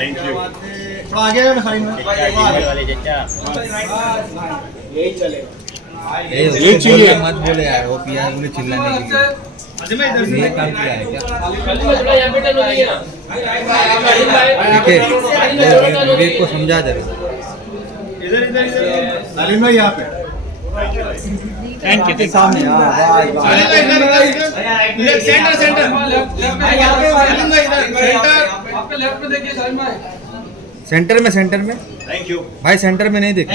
Thank you. थोड़ा आगे आए ना साइड में वाले चचा यही चलेगा। ये चाहिए मत बोले यार, वो पिया बोले चिल्लाने के लिए। ये काम किया है क्या? ठीक है, विवेक को समझा जरा। इधर इधर इधर सालिम भाई यहाँ पे थैंक यू सामने। सेंटर सेंटर सेंटर में थैंक यू भाई, सेंटर में नहीं देखा।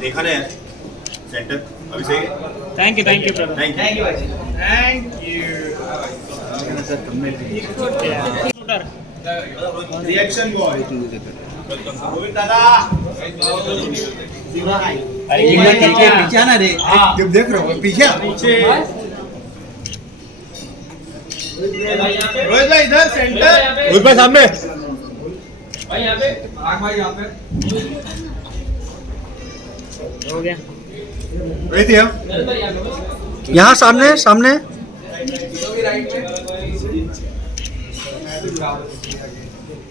देखा ना यार सेंटर अभी सही है। Thank you brother thank you reaction boy Govind दादा पीछे आना रे, जब देख रहे हो पीछे रोहित भाई इधर सेंटर रोहित भाई सामने हो गया रोहित यहाँ सामने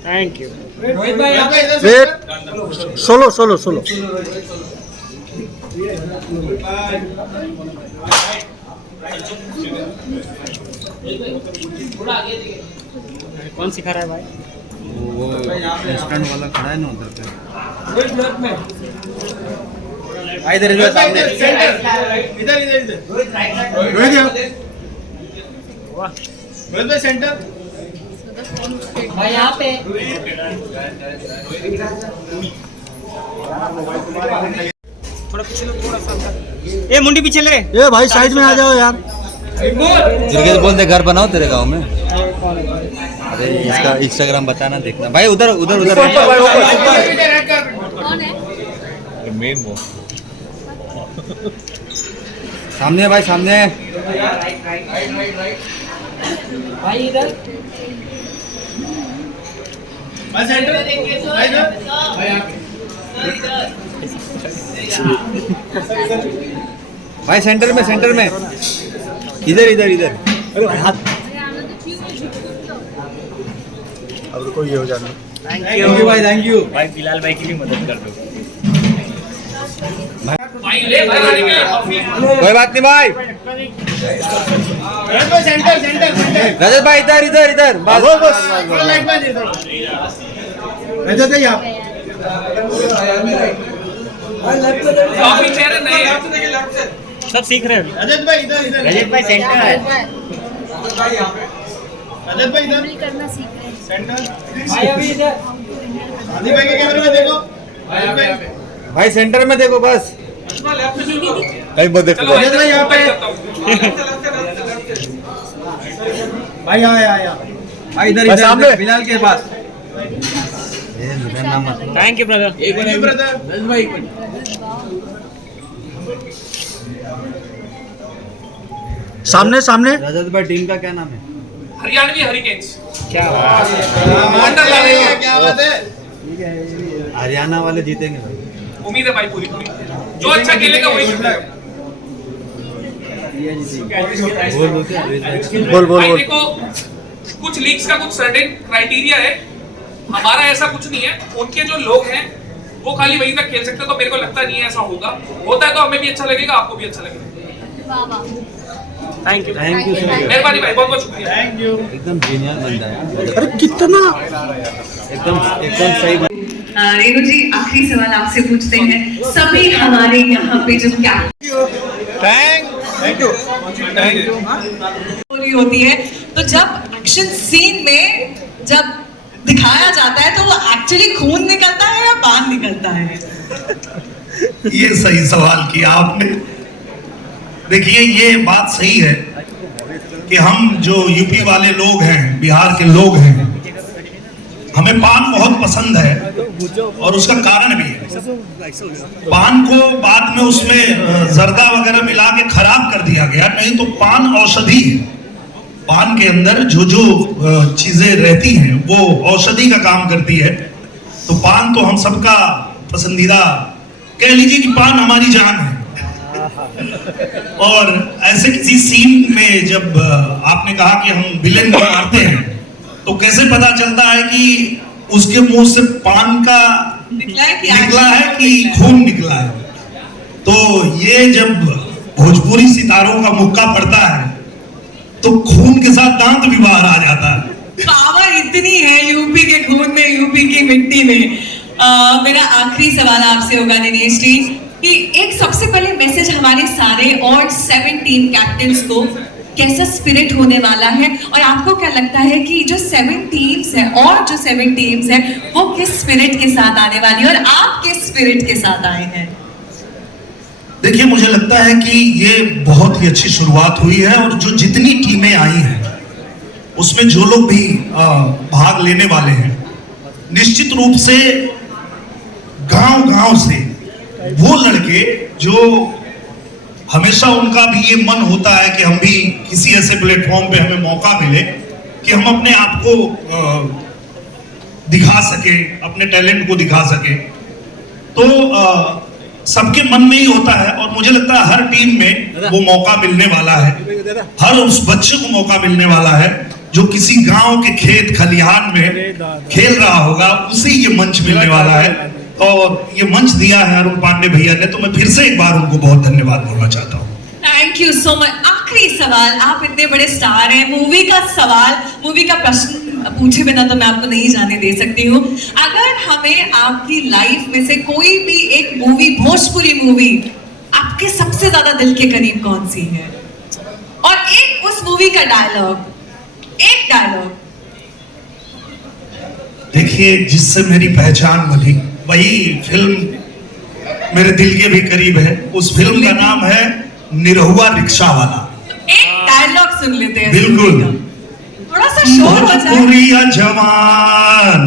थैंक यू वेट सोलो कौन सिखा रहा है भाई? वो इंस्टेंट वाला खड़ा है ना उधर पे। भाई इधर सामने सेंटर इधर रोहित वाह भाई सेंटर भाई यहाँ पे थोड़ा पीछे लो, थोड़ा सा ए मुंडी पीछे ले। ये भाई साइड में आ जाओ यार। जिरगे बोलते घर बनाओ तेरे गांव में। अरे इसका इंस्टाग्राम बताना, देखना भाई। उधर कौन है? मेन वो सामने भाई, सामने। भाई इधर भाई सेंटर भाई इधर भाई सेंटर में इधर अरे हाथ अब रुको, ये हो जाना। थैंक थैंक यू भाई, थैंक यू भाई बिलाल भाई की भी मदद कर दो। कोई बात नहीं भाई। सेंटर रजत भाई इधर बस। रजत है यहाँ सब सीख रहे हैं। रजत भाई इधर रजत भाई सेंटर है। रजत भाई इधर करना सीख रहे हैं। सेंटर भाई अभी इधर आदि भाई के कैमरे में देखो। भाई सेंटर में देखो बस। कहीं मत देखो रजत भाई यहाँ पे भाई यहाँ भाई इधर सामने। बिलाल के पास। Thank you brother. ब्रदर सामने रजत भाई टीम का क्या नाम है? हरियाणवी हरिकेन्स। क्या क्या बात है। हरियाणा वाले जीतेंगे भाई। उम्मीद है भाई पूरी जो अच्छा खेलेगा वही जीतेगा। बोल भाई देखो कुछ लीग्स का कुछ सर्टेन क्राइटेरिया है, हमारा ऐसा कुछ नहीं है। उनके जो लोग हैं वो खाली वहीं तक खेल सकते हैं, तो मेरे को लगता नहीं है ऐसा होगा। होता है तो हमें भी अच्छा लगेगा, आपको भी अच्छा लगेगा। वाह वाह थैंक यू सर। मेहरबानी भाई, बहुत बहुत शुक्रिया। Thank you. एकदम जीनियस बंदा है। अरे कितना एकदम सही। रेणु जी, आखिरी सवाल आपसे पूछते हैं। सभी हमारे यहाँ पे जो क्या थैंक यू स्टोरी होती है, तो जब एक्शन सीन में जब दिखाया जाता है तो वो एक्चुअली खून निकलता है या बाल निकलता है? ये सही सवाल किया आपने। देखिए ये बात सही है कि हम जो यूपी वाले लोग हैं, बिहार के लोग हैं, हमें पान बहुत पसंद है और उसका कारण भी है। पान को बाद में उसमें जर्दा वगैरह मिला के खराब कर दिया गया, नहीं तो पान औषधि है। पान के अंदर जो चीजें रहती हैं वो औषधि का काम करती है। तो पान तो हम सबका पसंदीदा, कह लीजिए कि पान हमारी जान है। और ऐसे किसी सीन में जब आपने कहा कि हम विलेन को मारते हैं, तो कैसे पता चलता है कि उसके मुंह से पान का निकला है कि निकला है कि खून निकला है। तो ये जब भोजपुरी सितारों का मुक्का पड़ता है तो खून के साथ दांत भी बाहर आ जाता है। पावर इतनी है यूपी के खून में, यूपी की मिट्टी में। मेरा आखिरी सवाल आपसे होगा दिनेश जी कि एक सबसे पहले मैसेज हमारे सारे और 7 टीम कैप्टन्स को, कैसा स्पिरिट होने वाला है और आपको क्या लगता है कि जो 7 टीम्स हैं और जो 7 टीम्स हैं वो किस स्पिरिट के साथ आने वाली है और आप किस स्पिरिट के साथ आए हैं? देखिए, मुझे लगता है कि ये बहुत ही अच्छी शुरुआत हुई है और जो जितनी टीमें आई हैं उसमें जो लोग भी भाग लेने वाले हैं, निश्चित रूप से गांव-गांव से वो लड़के जो हमेशा उनका भी ये मन होता है कि हम भी किसी ऐसे प्लेटफॉर्म पे हमें मौका मिले कि हम अपने आप को दिखा सके, अपने टैलेंट को दिखा सके, तो सबके मन में ही होता है। और मुझे लगता है हर टीम में वो मौका मिलने वाला है, हर उस बच्चे को मौका मिलने वाला है जो किसी गांव के खेत खलिहान में खेल रहा होगा, उसे ये मंच मिलने वाला है। और ये मंच दिया है अरुण पांडे भैया ने, तो मैं फिर से एक बार उनको बहुत धन्यवाद बोलना चाहता हूँ। Thank you so much. आखिरी सवाल, आप इतने बड़े स्टार हैं, मूवी का सवाल, मूवी का प्रश्न पूछे बिना तो मैं आपको नहीं जाने दे सकती हूँ। अगर हमें आपकी लाइफ में से कोई भी एक मूवी, भोजपुरी मूवी, आपके सबसे ज्यादा दिल के करीब कौन सी है और एक उस मूवी का डायलॉग, एक डायलॉग। देखिए, जिससे मेरी पहचान बनी वही फिल्म मेरे दिल के भी करीब है। उस फिल्म का नाम है निरहुआ रिक्शा वाला। एक डायलॉग सुन लेते हैं। बिल्कुल। थोड़ा सा शोर हो जाए। भोजपुरिया जवान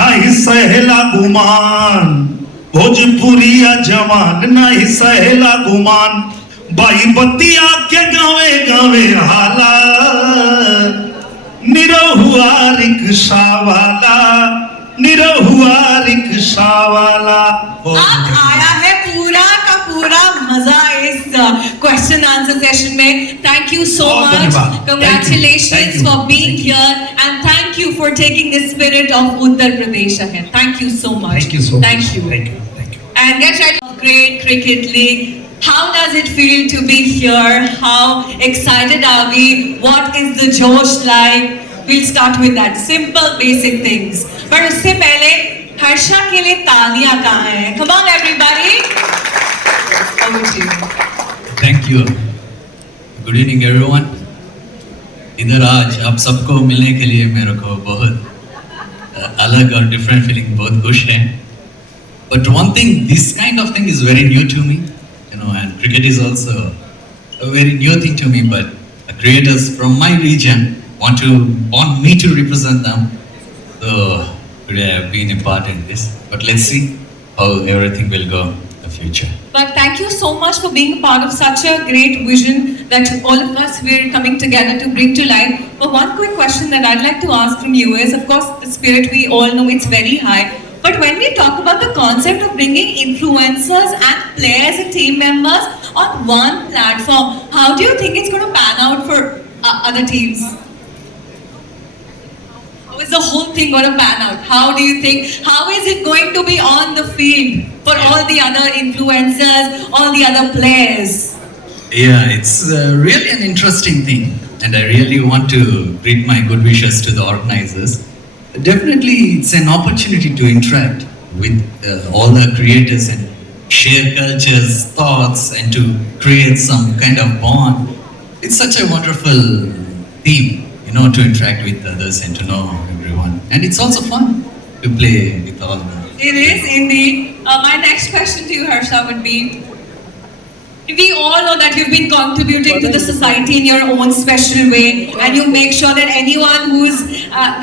नहीं सहेला गुमान, भोजपुरिया जवान नहीं सहेला गुमान, बाई बत्तिया के गावे गावे हाला, निरहुआ रिक्शा वाला, निरहुआ रिक्शा वाला। अब आया है पूरा का पूरा मजा इस क्वेश्चन आंसर सेशन में। Thank you so much, congratulations for being here and thank you for taking the spirit of Uttar Pradesh ahead. Thank you so much. Thank you so much. Thank you. Thank you. Thank you. And get ready for great cricket league. How does it feel to be here? How excited are we? What is the josh like? We'll start with that simple basic things. But उससे पहले हर्षा के लिए तालियां कहाँ हैं? Come on everybody. Over to you. Thank you. Good evening everyone. इधर आज आप सबको मिलने के लिए मेरे को बहुत अलग और डिफरेंट फीलिंग, बहुत खुश है। But one thing, this kind of thing is very new to me, you know, and cricket is also a very new thing to me. But the creators from my region want me to represent them. So today I have been a part in this. But let's see how everything will go in the future. But thank you so much for being a part of such a great vision that all of us we're coming together to bring to life. But one quick question that I'd like to ask from you is, of course, the spirit we all know it's very high. But when we talk about the concept of bringing influencers and players and team members on one platform, how do you think it's going to pan out for other teams? How is the whole thing going to pan out? How do you think? How is it going to be on the field for all the other influencers, all the other players? Yeah, it's really an interesting thing, and I really want to greet my good wishes to the organizers. Definitely, it's an opportunity to interact with all the creators and share cultures, thoughts, and to create some kind of bond. It's such a wonderful theme, you know, to interact with others and to know everyone. And it's also fun to play with all of them. It is indeed. My next question to you, Harsha, would be, we all know that you've been contributing to the society in your own special way, and you make sure that anyone who's,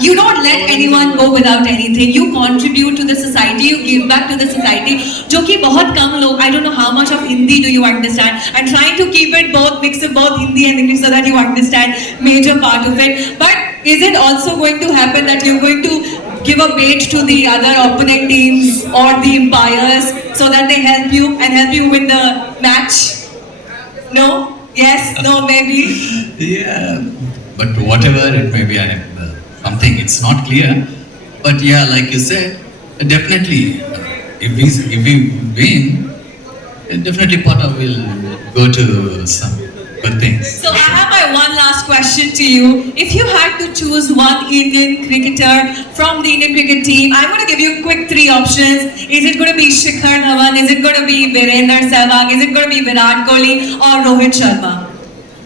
you don't let anyone go without anything. You contribute to the society, you give back to the society. जो कि बहुत कम लोग, I don't know how much of Hindi do you understand. I'm trying to keep it both, mix of both Hindi and English so that you understand major part of it. But is it also going to happen that you're going to give a bait to the other opponent teams or the umpires so that they help you and help you win the match? No? Yes? No? Maybe? Yeah, but whatever it may be, I have something, it's not clear. But yeah, like you said, definitely, if we win, definitely Potter will go to some good things. So I have my one last question to you. If you had to choose one Indian cricketer from the Indian cricket team, I'm going to give you quick 3 options. Is it going to be Shikhar Dhawan? Is it going to be Virender Sehwag? Is it going to be Virat Kohli or Rohit Sharma?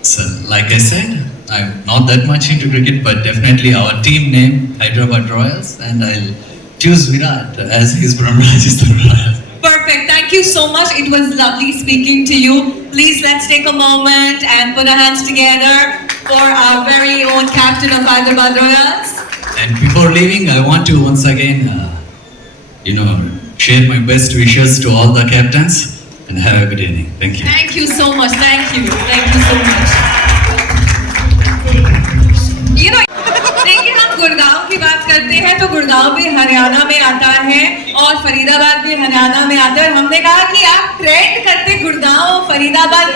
So, like I said, I'm not that much into cricket, but definitely our team name, Hyderabad Royals, and I'll choose Virat as he's from Rajasthan Royals. Perfect. Thank you so much. It was lovely speaking to you. Please let's take a moment and put our hands together for our very own captain of Hyderabad Royals. And before leaving, I want to once again, share my best wishes to all the captains and have a good evening. Thank you. Thank you so much. Thank you. Thank you so much. देखिए हम गुड़गांव की बात करते हैं तो गुड़गांव भी हरियाणा में आता है और फरीदाबाद भी हरियाणा में आता है। हमने कहा कि आप ट्रेंड करते गुड़गांव फरीदाबाद,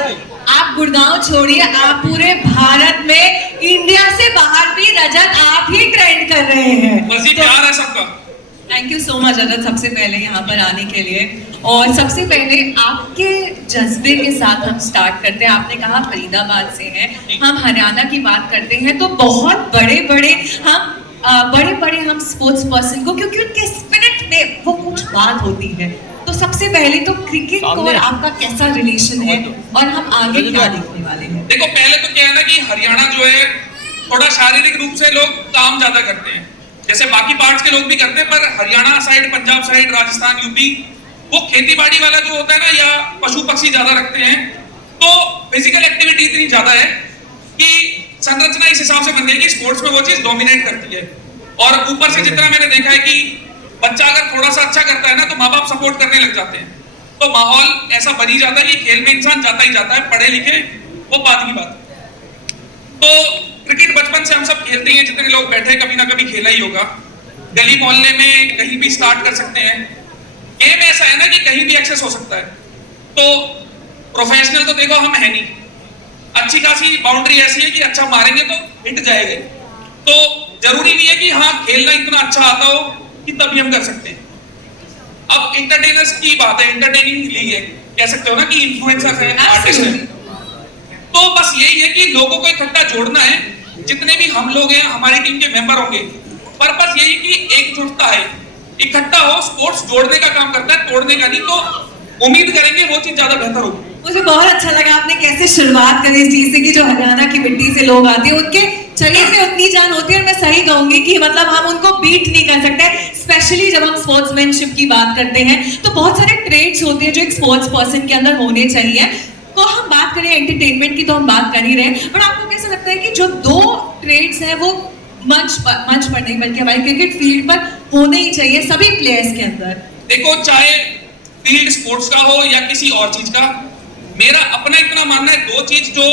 आप गुड़गांव छोड़िए, आप पूरे भारत में इंडिया से बाहर भी रजत आप ही ट्रेंड कर रहे हैं। मजीद प्यार है सबका। थैंक यू सो मच रजत, सबसे पहले यहाँ पर आने के लिए। और सबसे पहले आपके जज्बे के साथ हम स्टार्ट करते हैं। आपने कहा फरीदाबाद से हैं, हम हरियाणा की बात करते हैं तो बहुत बड़े बड़े हम स्पोर्ट्स पर्सन को, क्योंकि उनके स्पिरिट में वो कुछ बात होती है। तो सबसे पहले तो क्रिकेट को और आपका कैसा रिलेशन है और हम आगे क्या देखने वाले हैं? देखो, पहले तो क्या है ना कि हरियाणा जो है थोड़ा शारीरिक रूप से लोग काम ज्यादा करते हैं, जैसे बाकी पार्ट्स के लोग भी करते हैं, पर Haryana side, Punjab side, Rajasthan, UP, वो खेती बाड़ी वाला जो होता है ना, या पशु पक्षी ज्यादा रखते हैं, तो फिजिकल एक्टिविटी इतनी ज्यादा है कि संरचना इस हिसाब से बन गई कि स्पोर्ट्स में वो चीज डोमिनेट करती है। और ऊपर से जितना मैंने देखा है कि बच्चा अगर थोड़ा सा अच्छा करता है ना तो माँ बाप सपोर्ट करने लग जाते हैं, तो माहौल ऐसा बन ही जाता है कि खेल में इंसान जाता ही जाता है, पढ़े लिखे वो बात की बात। तो क्रिकेट बचपन से हम सब खेलते हैं, जितने लोग बैठे कभी ना कभी खेला ही होगा, गली मोहल्ले में कहीं भी स्टार्ट कर सकते हैं। गेम ऐसा है ना कि कहीं भी एक्सेस हो सकता है, तो प्रोफेशनल तो देखो हम है नहीं, अच्छी खासी बाउंड्री ऐसी है कि अच्छा मारेंगे तो हिट जाएगा, तो जरूरी नहीं है कि हाँ खेलना इतना अच्छा आता हो कि तभी हम कर सकते हैं। अब इंटरटेनर्स की बात है, इंटरटेनिंग लीग है, कह सकते हो ना कि इन्फ्लुएंसर है, आर्टिस्ट है, तो बस यही है कि लोगों को इकट्ठा जोड़ना है। जितने भी हम लोग हैं, हमारी टीम के मेंबर होंगे, पर्पस यही कि एकजुटता है, इकट्ठा हो, स्पोर्ट्स जोड़ने का काम करता है, तोड़ने का नहीं। तो उम्मीद करेंगे वो चीज ज्यादा बेहतर होगी। मुझे बहुत अच्छा लगा आपने कैसे शुरुआत करी इस चीज से कि जो हरियाणा की मिट्टी से लोग आते हैं उनके शरीर में उतनी जान होती है, और मैं सही कहूंगी कि मतलब हम उनको बीट नहीं कर सकते। स्पेशली जब हम स्पोर्ट्समैनशिप की बात करते हैं तो बहुत सारे ट्रेड्स होते हैं जो एक स्पोर्ट्स पर्सन के अंदर होने चाहिए। तो हम बात करें एंटरटेनमेंट की तो हम बात कर ही रहे हैं, बट आपको कैसा लगता है कि जो 2 ट्रेड्स हैं वो मंच पर नहीं बल्कि हमारे क्रिकेट फील्ड पर होने ही चाहिए सभी प्लेयर्स के अंदर? देखो, चाहे फील्ड स्पोर्ट्स का हो या किसी और चीज का, मेरा अपना इतना मानना है 2 चीज जो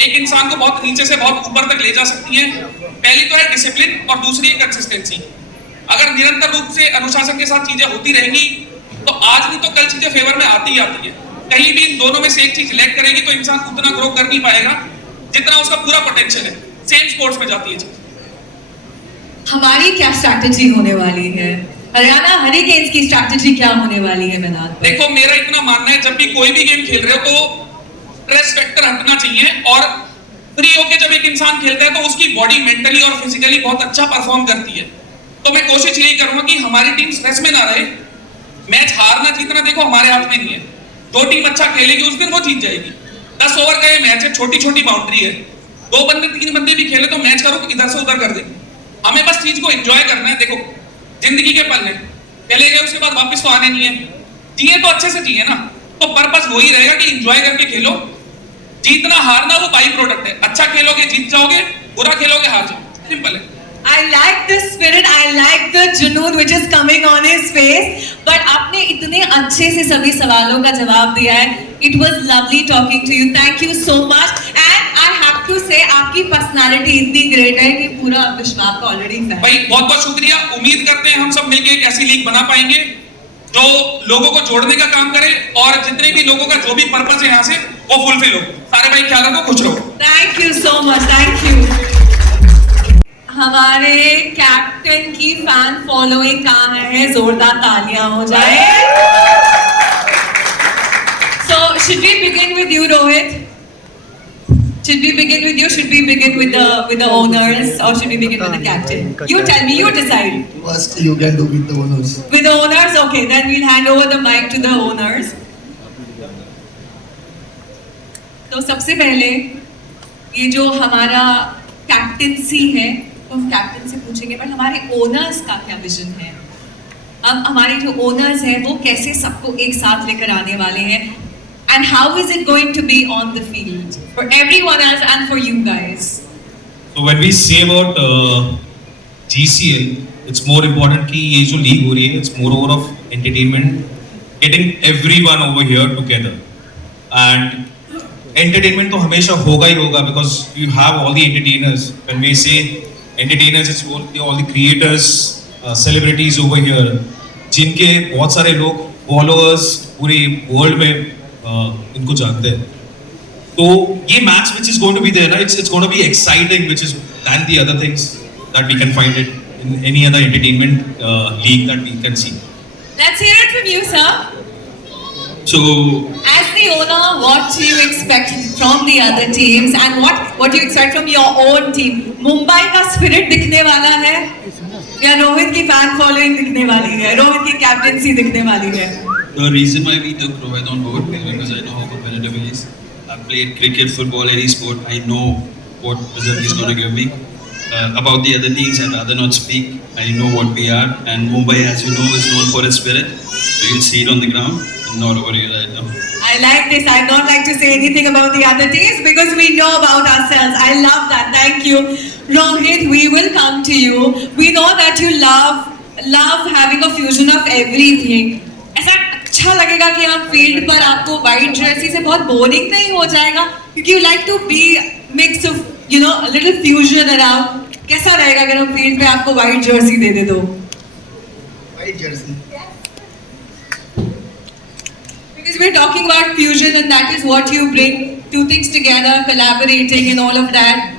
एक इंसान को बहुत नीचे से बहुत ऊपर तक ले जा सकती है। पहली तो है डिसिप्लिन और दूसरी है कंसिस्टेंसी। अगर निरंतर रूप से अनुशासन के साथ चीजें होती रहेंगी तो आज नहीं तो कल चीजें फेवर में आती ही आती है। कहीं भी इन दोनों में से एक चीज लैग करेगी तो इंसान उतना ग्रो कर नहीं पाएगा जितना उसका पूरा पोटेंशियल है। सेम स्पोर्ट्स में जाती है चीज। हमारी क्या स्ट्रैटेजी होने वाली है? हरियाणा हरिकेन्स की स्ट्रैटेजी क्या होने वाली है मैदान पर? देखो, मेरा इतना मानना है जब भी कोई भी गेम खेल रहे हो तो स्ट्रेस फैक्टर हटना चाहिए, और फ्री होके जब एक इंसान खेलता है तो उसकी बॉडी मेंटली और फिजिकली बहुत अच्छा परफॉर्म करती है। तो मैं कोशिश यही करूंगा कि हमारी टीम स्ट्रेस में ना रहे। मैच हारना जीतना देखो हमारे हाथ में नहीं है, जो टीम अच्छा खेलेगी उस दिन वो जीत जाएगी। 10 ओवर का ये मैच है, छोटी छोटी बाउंड्री है, 2 बंदे 3 बंदे भी खेले तो मैच का रुख इधर से उधर कर देंगे। हमें बस चीज को एंजॉय करना है। देखो, जिंदगी के पल है, चले गए उसके बाद वापस तो आने नहीं है, जिए तो अच्छे से जिए ना। तो पर्पस वही रहेगा कि एंजॉय करके खेलो। जीतना हारना वो बाई प्रोडक्ट है, अच्छा खेलोगे जीत जाओगे, बुरा खेलोगे हार जाओगे, सिंपल है। I like the spirit, I like the जुनून which is coming on his face. But आपने इतने अच्छे से सभी सवालों का जवाब दिया है। It was lovely talking to you. Thank you so much. And I have to say आपकी पर्सनालिटी इतनी ग्रेट है कि पूरा विश्व आपका ऑलरेडी फैन है। भाई बहुत बहुत शुक्रिया। उम्मीद करते हैं हम सब मिलकर एक ऐसी लीग बना पाएंगे जो लोगों को जोड़ने का काम करे, और जितने भी लोगों का जो भी पर्पस है यहाँ से वो फुलफिल हो। सारे भाई ख्याल रखो, खुश रहो। Thank you so much. Thank you. हमारे कैप्टन की फैन फॉलोइंग कहाँ है? जोरदार तालियां हो जाए. So should we begin with you, Rohit? Should we begin with you? Should we begin with the owners, or should we begin with the captain? You tell me. You decide. First you can do with the owners. With the owners, okay. Then we'll hand over the mic to the owners. तो सबसे पहले ये जो हमारा captaincy है, तो हम captain से पूछेंगे, पर हमारे ओनर्स का क्या विजन है? अब हमारे जो ओनर्स हैं वो कैसे सबको एक साथ लेकर आने वाले हैं? And how is it going to be on the field for everyone else and for you guys? So when we say about GCL, it's more important कि ये जो league हो रही है, it's more over of entertainment, getting everyone over here together. And entertainment तो हमेशा होगा ही होगा, because you have all the entertainers. When we say entertainers, it's all the creators, celebrities over here, जिनके बहुत सारे लोग followers पूरे world में इनको जानते हैं. तो ये match which is going to be there, it's going to be exciting, which is than the other things that we can find it in any other entertainment league that we can see. Let's hear it from you, sir. So As the owner, what do you expect from the other teams, and what do you expect from your own team? Mumbai का spirit दिखने वाला है या रोहित की fan following दिखने वाली है, रोहित की कैप्टनसी दिखने वाली है? The reason why we took Rohit on board is because I know how competitive he is. I've played cricket, football, any sport. I know what result he's going to give me. About the other teams, I'd rather not speak. I know what we are, and Mumbai, as you know, is known for its spirit. So you'll see it on the ground, and not over here right now. I like this. I'd not like to say anything about the other teams because we know about ourselves. I love that. Thank you. Rohit, we will come to you. We know that you love having a fusion of everything. ऐसा अच्छा लगेगा कि आप field पर आपको white Jersey से बहुत boring नहीं हो जाएगा, क्योंकि you like to be mix of you know a little fusion around. कैसा रहेगा अगर हम फील्ड पे आपको वाइट जर्सी दे दे? तो White jersey. because we're talking about fusion and that is what you bring, two things together, collaborating and all of that.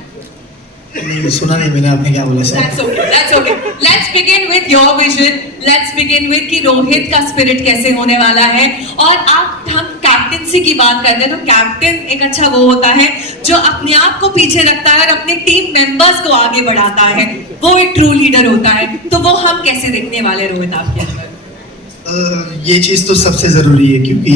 नहीं सुना नहीं मैंने आपने क्या बोला sir. That's okay. Let's begin with your vision. Let's begin with कि रोहित का spirit कैसे होने वाला है. और हम कैप्टनसी की बात करते हैं तो कैप्टन एक अच्छा वो होता है जो अपने आप को पीछे रखता है और अपने टीम मेंबर्स को आगे बढ़ाता है. वो एक ट्रू लीडर होता है. तो वो हम कैसे देखने वाले रोहित आपके अंदर? ये चीज़ तो सबसे ज़रूरी है, क्योंकि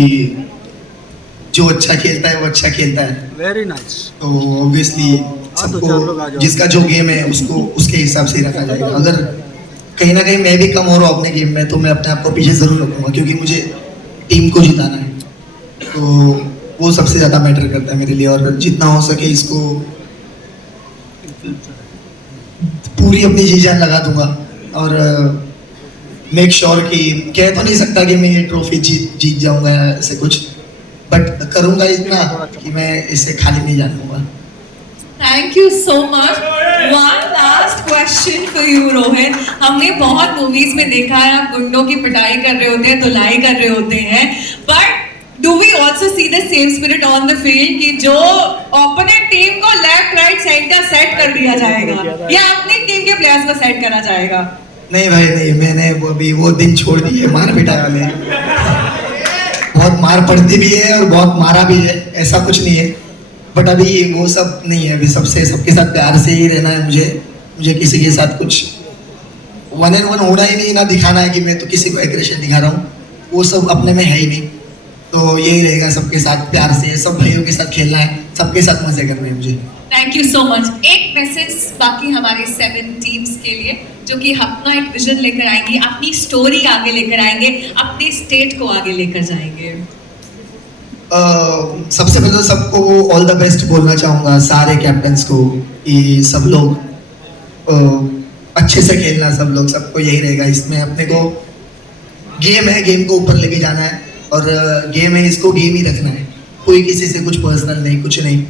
जो अच्छा खेलता है वो अच्छा खेलता है. Very nice. तो ऑब्वियसली सबको जिसका जो गेम है उसको उसके हिसाब से ही रखा जाएगा. अगर कहीं ना कहीं मैं भी कम हो रहा हूँ अपने गेम में तो मैं अपने आप को पीछे ज़रूर रखूँगा, क्योंकि मुझे टीम को जिताना है. तो वो सबसे ज़्यादा मैटर करता है मेरे लिए. और जितना हो सके इसको पूरी अपनी जी जान लगा दूंगा और मेक श्योर कि कह तो नहीं सकता कि मैं ये ट्रॉफी जीत जाऊंगा ऐसे कुछ, बट करूंगा इतना कि मैं इससे खाली नहीं जाऊंगा. Thank you so much. One last question for you, Rohit. हमने बहुत मूवीज में देखा है आप गुंडों की पिटाई कर रहे होते हैं, धुलाई कर रहे होते हैं, but do we also see the same spirit on the field कि जो opponent टीम को लेफ्ट राइट सेंटर सेट कर दिया जाएगा या अपनी टीम के प्लेयर्स को सेट करा जाएगा? नहीं भाई नहीं, मैंने अभी वो दिन छोड़ दिए मार पिटाई वाले. बहुत मार पड़ती भी है और बहुत मारा भी है, ऐसा कुछ नहीं है, बट अभी वो सब नहीं है. अभी सबके साथ प्यार से ही रहना है. मुझे किसी के साथ कुछ 1-on-1 होना ही नहीं, ना दिखाना है कि मैं तो किसी को एग्रेशन दिखा रहा हूँ. वो सब अपने में है ही नहीं. तो यही रहेगा, सबके साथ प्यार से, सब भाइयों के साथ खेलना है, सबके साथ मजे करने हैं मुझे. Thank you so much. एक मैसेज बाकी हमारे 7 टीम्स के लिए जो कि अपना एक विजन लेकर आएंगी, अपनी स्टोरी आगे लेकर आएंगे, अपने स्टेट को आगे लेकर जाएंगे. सबसे पहले तो सबको ऑल द बेस्ट बोलना चाहूँगा, सारे कैप्टन्स को, कि सब लोग अच्छे से खेलना. सब लोग, सबको यही रहेगा. इसमें अपने को गेम है, गेम को ऊपर लेके जाना है और गेम है, इसको गेम ही रखना है. कोई किसी से कुछ पर्सनल नहीं, कुछ नहीं.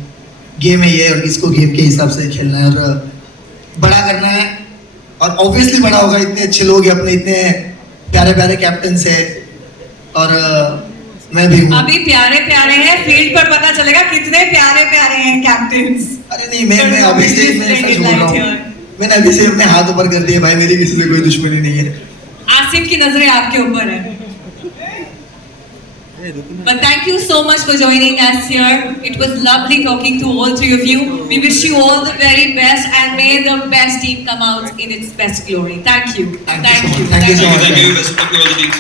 गेम है ये और इसको गेम के हिसाब से खेलना है और बड़ा करना है. और ऑब्वियसली बड़ा होगा, इतने अच्छे लोग हैं अपने, इतने प्यारे प्यारे कैप्टन्स है और मैं भी हूँ. अभी प्यारे प्यारे हैं, फील्ड पर पता चलेगा कितने प्यारे प्यारे हैं कैप्टन्स. अरे नहीं, मैं ऑब्वियसली मैं सच बोल रहा हूँ. मैंने अभी से अपने हाथ ऊपर कर दिए भाई, मेरी किसी से कोई दुश्मनी नहीं है। आसिम की नजरें आपके ऊपर है। But thank you so much for joining us here. It was lovely talking to all three of you. We wish you all the very best and may the best team come out in its best glory. Thank you. Thank you. Thank you so much. Thank you. Best of luck to all the teams.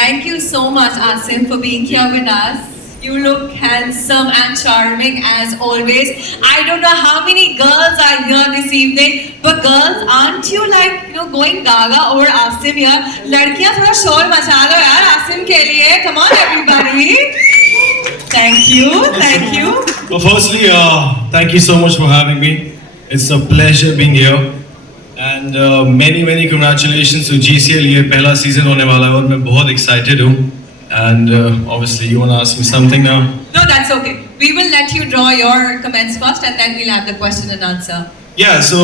Thank you so much, Asim, for being here with us. You look handsome and charming as always. I don't know how many girls are here this evening, but girls, aren't you like, going gaga over Asim here? लड़कियां थोड़ा शोर मचा दो यार Asim के लिए. Come on, everybody. Thank you. Thank you. Well, firstly, thank you so much for having me. It's a pleasure being here. And many congratulations to GCL. ये पहला season होने वाला है और मैं बहुत excited हूँ. And obviously, you want to ask me something now? No, that's okay. We will let you draw your comments first, and then we'll have the question and answer. Yeah. So,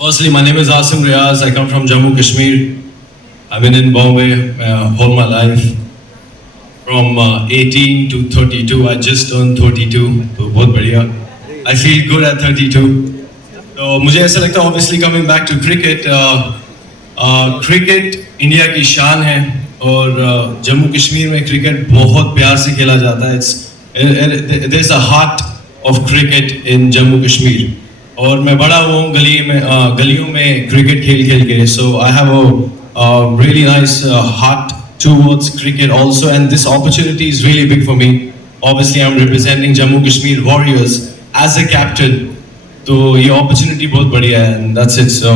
firstly, my name is Asim Riaz. I come from Jammu Kashmir. I've been in Bombay all my life. From 18 to 32, I just turned 32. So, बहुत बढ़िया. I feel good at 32. So, मुझे ऐसा लगता है, obviously, coming back to cricket, cricket India की शान है. और जम्मू कश्मीर में क्रिकेट बहुत प्यार से खेला जाता है. There is a heart of cricket in Jammu Kashmir और मैं बड़ा हुआ हूँ गलियों में क्रिकेट खेल के. So I have a really nice heart towards cricket also, and this opportunity is really big for me. Obviously I'm representing Jammu Kashmir Warriors as a captain, तो ये opportunity बहुत बढ़िया है, and that's it. So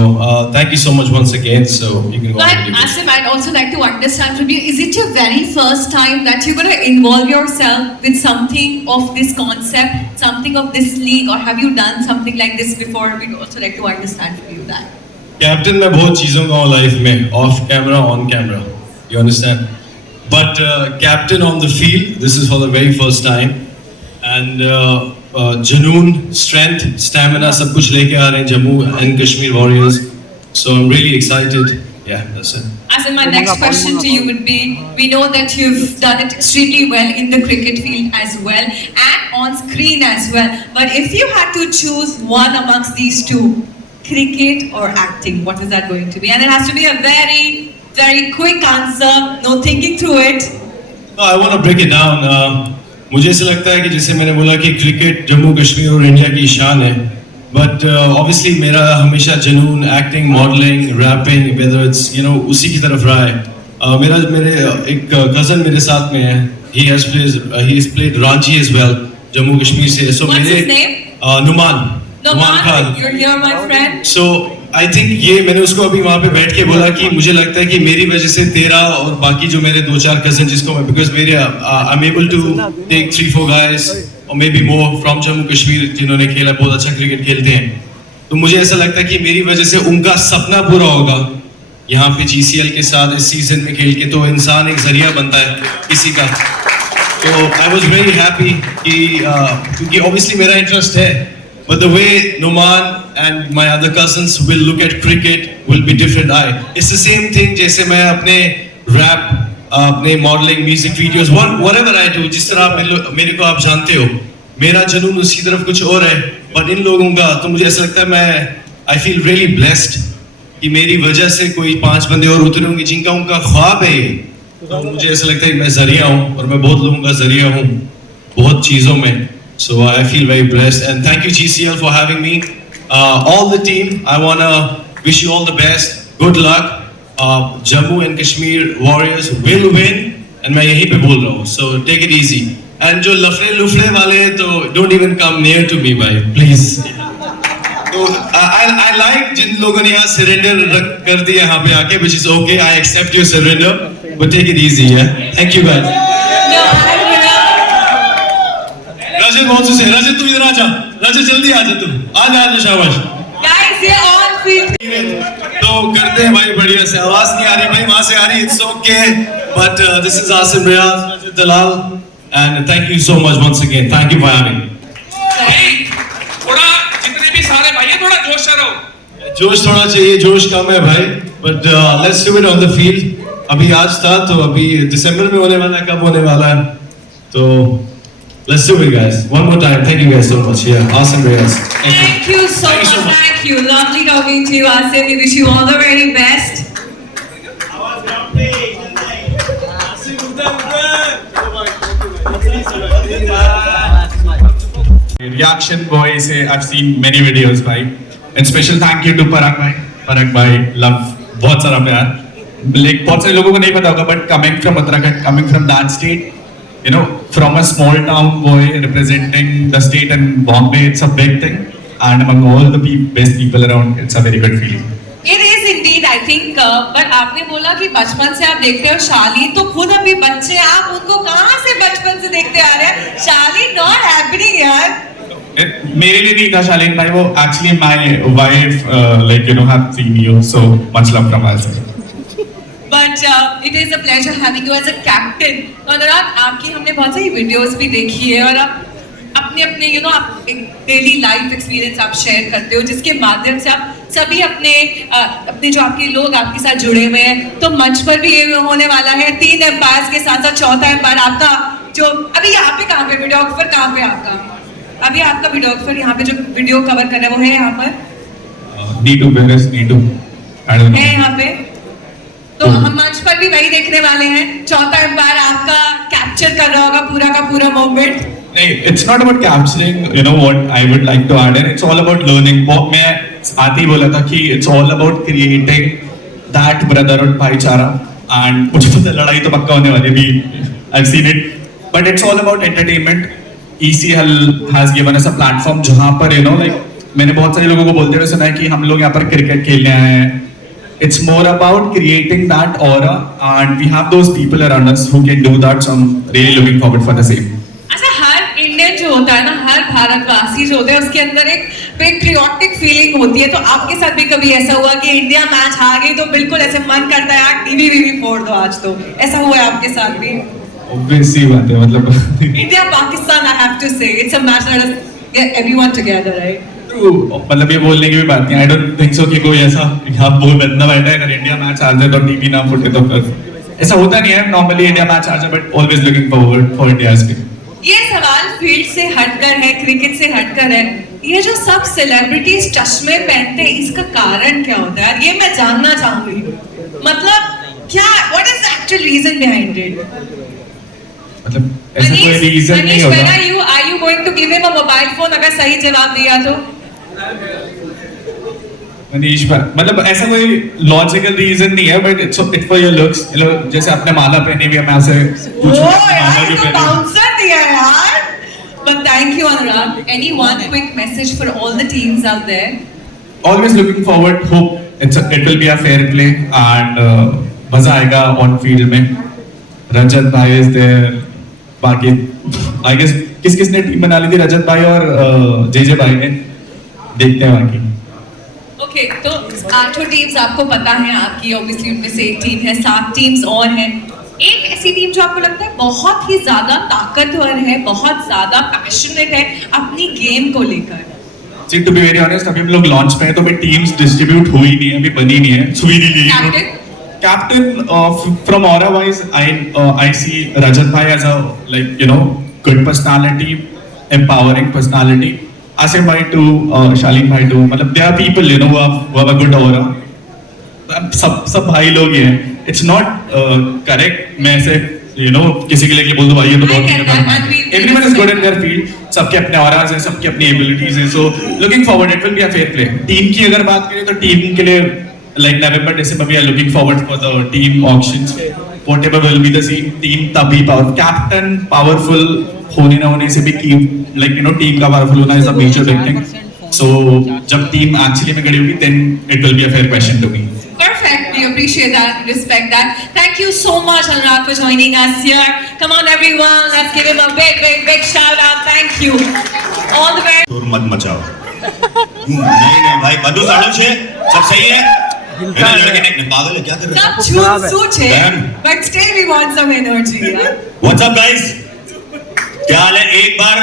thank you so much once again. So you can go. But Asim, I'd also like to understand from you: is it your very first time that you're going to involve yourself with something of this concept, something of this league, or have you done something like this before? We'd also like to understand from you that. Captain मैं बहुत चीज़ों का हूँ life में, off camera, on camera. You understand? But captain on the field, this is for the very first time, and. जुनून, strength, stamina, सब कुछ लेके आ रहे हैं Jammu and Kashmir Warriors. So I'm really excited. Yeah, that's it. Asim, my next question to you would be: we know that you've done it extremely well in the cricket field as well and on screen as well. But if you had to choose one amongst these two, cricket or acting, what is that going to be? And it has to be a very, very quick answer. No thinking through it. No, I want to break it down. मुझे ऐसा लगता है कि जैसे मैंने बोला कि cricket Jammu Kashmir और इंडिया की शान है, बट ऑब्वियसली मेरा हमेशा जुनून acting, modelling, rapping, whether it's उसी की तरफ रहा है. मेरे एक कजन मेरे साथ में है, he has played Ranchi as well, Jammu Kashmir से. So What's मेरे his name? Numan Khan. You're here, my friend. So I think ये मैंने उसको अभी वहाँ पे बैठ के बोला कि मुझे लगता है कि मेरी वजह से तेरा और बाकी जो मेरे 2-4 कजन जिसको मैं because मेरे I'm able to take 3-4 guys or maybe more from Jammu Kashmir जिन्होंने खेला, बहुत अच्छा क्रिकेट खेलते हैं. तो मुझे ऐसा लगता है कि मेरी वजह से उनका सपना पूरा होगा यहाँ पे GCL के साथ इस सीजन में खेल के. तो इंसान एक जरिया बनता है किसी का. तो I was very happy कि क्योंकि obviously मेरा इंटरेस्ट है, but the way Numan and my other cousins will look at cricket will be different. It's the same thing जैसे मैं अपने rap, अपने modeling, music videos, whatever I do, जिस तरह आप मेरे को आप जानते हो, मेरा जुनून उसी तरफ कुछ और है. But इन लोगों का तो मुझे ऐसा लगता है I feel really blessed कि मेरी वजह से कोई 5 बंदे और उतरे होंगे जिनका उनका ख्वाब है. तो मुझे ऐसा लगता है कि मैं जरिया हूँ और मैं बहुत लोगों का जरिया हूँ बहुत चीज़ों में. So I feel very blessed, and thank you GCL for having me. All the team, I wanna wish you all the best. Good luck. Jammu and Kashmir Warriors will win, and मैं यहीं पे बोल रहा हूँ. So take it easy. And जो लफड़े वाले हैं तो don't even come near to me, भाई, please. तो I like जिन लोगों ने यहाँ surrender कर दिया यहाँ पे आके, which is okay. I accept your surrender, but take it easy, yeah. Thank you guys. रजत बहुत से रजत तुम इधर आ जा, रजत जल्दी आ जा, तुम आ जा शाबाश. Guys, ये on field. तो करते हैं भाई बढ़िया से. आवाज नहीं आ रही भाई, वहां से आ रही. It's okay, but this is Asim Riaz, Rajat Dalal, and thank you so much once again. Thank you for having me. थोड़ा जितने भी सारे भाई हैं थोड़ा जोश से रहो. जोश थोड़ा चाहिए, जोश कम है भाई, but let's do it on the field. अभी आज था तो अभी दिसंबर में होने वाला है, कब होने वाला है तो Let's do it, guys. One more time. Thank you guys so much. Yeah, awesome, guys. Thank you so much. Thank you. Lovely talking to you, Asif. We wish you all the very best. Reaction boy say I've seen many videos भाई. And special thank you to Parag भाई. Parag भाई love बहुत सारा प्यार. Like बहुत सारे लोगों को नहीं पता होगा but coming from Uttarakhand, coming from that state, you know, from a small town boy representing the state and Bombay, it's a big thing. And among all the best people around, it's a very good feeling. It is indeed, I think. But आपने बोला कि बचपन से आप देखते हो शाली, तो खुद अभी बच्चे आप उनको कहाँ से बचपन से देखते आ रहे हैं? शाली not happening यार. मेरे लिए नहीं था शालीन भाई, वो actually my wife like you know have seen you, so much love from us. But it is a pleasure having you as a captain. तो अनुराग, आपकी हमने बहुत सारी वीडियोस भी देखी है और आप अपने अपने यू नो आप एक डेली लाइफ एक्सपीरियंस आप शेयर करते हो जिसके माध्यम से आप सभी अपने अपने जो आपके लोग आपके साथ जुड़े हुए हैं. तो मंच पर भी ये होने वाला है 3 एम्पायर्स के साथ साथ चौथा एम्पायर आपका जो अभी यहाँ पे कहाँ पे वीडियोग्राफर कहाँ पे आपका अभी आपका वीडियोग्राफर यहाँ पे जो वीडियो कवर कर रहा है वो है यहाँ पर नीटू है यहाँ पे. तो हम मंच पर भी वही देखने वाले हैं. चौथा एम्पायर आपका कैप्चर कर रहा होगा पूरा का पूरा moment. It's not about capturing, you know what I would like to add in. It's all about learning. मैं आते ही बोला था कि it's all about creating that brotherhood भाईचारा. And मुझे पता लड़ाई तो पक्का होने वाली भी. I've seen it. But it's all about entertainment. ECL has given us a platform जहाँ पर you know like मैंने बहुत सारे लोगों को बोलते हुए सुना है कि हम लोग यहाँ पर क्रिकेट खेलने आए हैं. It's more about creating that aura, and we have those people around us who can do that. So I'm really looking forward for the same. अच्छा, हर इंडियन जो होता है ना, हर भारतवासी जो होता है उसके अंदर एक पेट्रियोटिक फीलिंग होती है. तो आपके साथ भी कभी ऐसा हुआ कि इंडिया मैच हार गई तो बिल्कुल ऐसे मन करता है यार टीवी फोड़ दो आज? तो ऐसा हुआ है आपके साथ भी? Obviously बात है, मतलब India Pakistan, I have to say it's a match that has get everyone together, right? मतलब ये बोलने की भी बात नहीं. I don't think so कि कोई ऐसा यहाँ वो बंदा बैठा है अगर इंडिया मैच हार जाए तो टीवी ना फूटे तो फिर ऐसा होता नहीं है. नॉर्मली इंडिया मैच हार जाए but always looking forward for India's team. ये सवाल फील्ड से हटकर है, क्रिकेट से हटकर है. ये जो सब सेलिब्रिटीज चश्मे पहनते हैं इसका कारण क्या होता है? ये मैं जानना चाहूंगी. मतलब क्या, what is the actual reason behind it? मतलब ऐसा कोई रीजन नहीं होता. Are you going to give him a mobile phone अगर सही जवाब दिया तो? मनीष भाई, मतलब ऐसा कोई लॉजिकल रीजन नहीं है but it's for your looks. जैसे आपने माला पहनी हुई है, मैं आपसे पूछूं बाउंसर दिया यार. But thank you Anurag. Any one quick message for all the teams out there? Always looking forward. Hope it will be a fair play and मजा आएगा ऑन फील्ड में. रजत भाई इज देयर. बाकी आई गेस किसने team बना ली थी? रजत भाई और जेजे भाई ने. देखते हैं बाकी. ओके, तो 8 टीम्स आपको पता है आपकी, ऑब्वियसली उनमें से एक टीम है, 7 टीम्स और हैं. एक ऐसी टीम जो आपको लगता है बहुत ही ज्यादा ताकतवर है, बहुत ज्यादा पैशनेट है अपनी गेम को लेकर? जी, टू बी वेरी ऑनेस्ट अभी हम लोग लॉन्च में हैं तो टीम्स डिस्ट्रीब्यूट हुई नहीं है, अभी बनी नहीं है. सुई नहीं है. Captain from aura wise, I see Rajat bhai as a like you know good personality, empowering personality. Asif bhai too, Shaleen bhai too. मतलब there are people you know who have a good aura. सब भाई लोग ही हैं. It's not correct मैं ऐसे you know किसी के लिए बोल दो भाई ये तो बहुत नहीं करता. Everyone is good in their field. सबके अपने auras हैं, सबकी अपनी abilities हैं. So looking forward, it will be a fair play. Team की अगर बात करें तो टीम के लिए like November, December, we are looking forward for the team auctions. Whatever will be the team, तभी power captain powerful होने ना होने से भी like you know team का powerful होना is a major big thing. So जब team actually में खड़ी होगी, then it will be a fair question to me. Perfect. We appreciate that, respect that. Thank you so much, Anurag, for joining us here. Come on, everyone, let's give him a big shout out. Thank you. All the very. शोर मत मचाओ. नहीं भाई, मधु साड़ू छे, सब सही है. पागल है क्या कर रहे हो? सब है, but still we want some energy. What's up guys? क्या हाल है? एक बार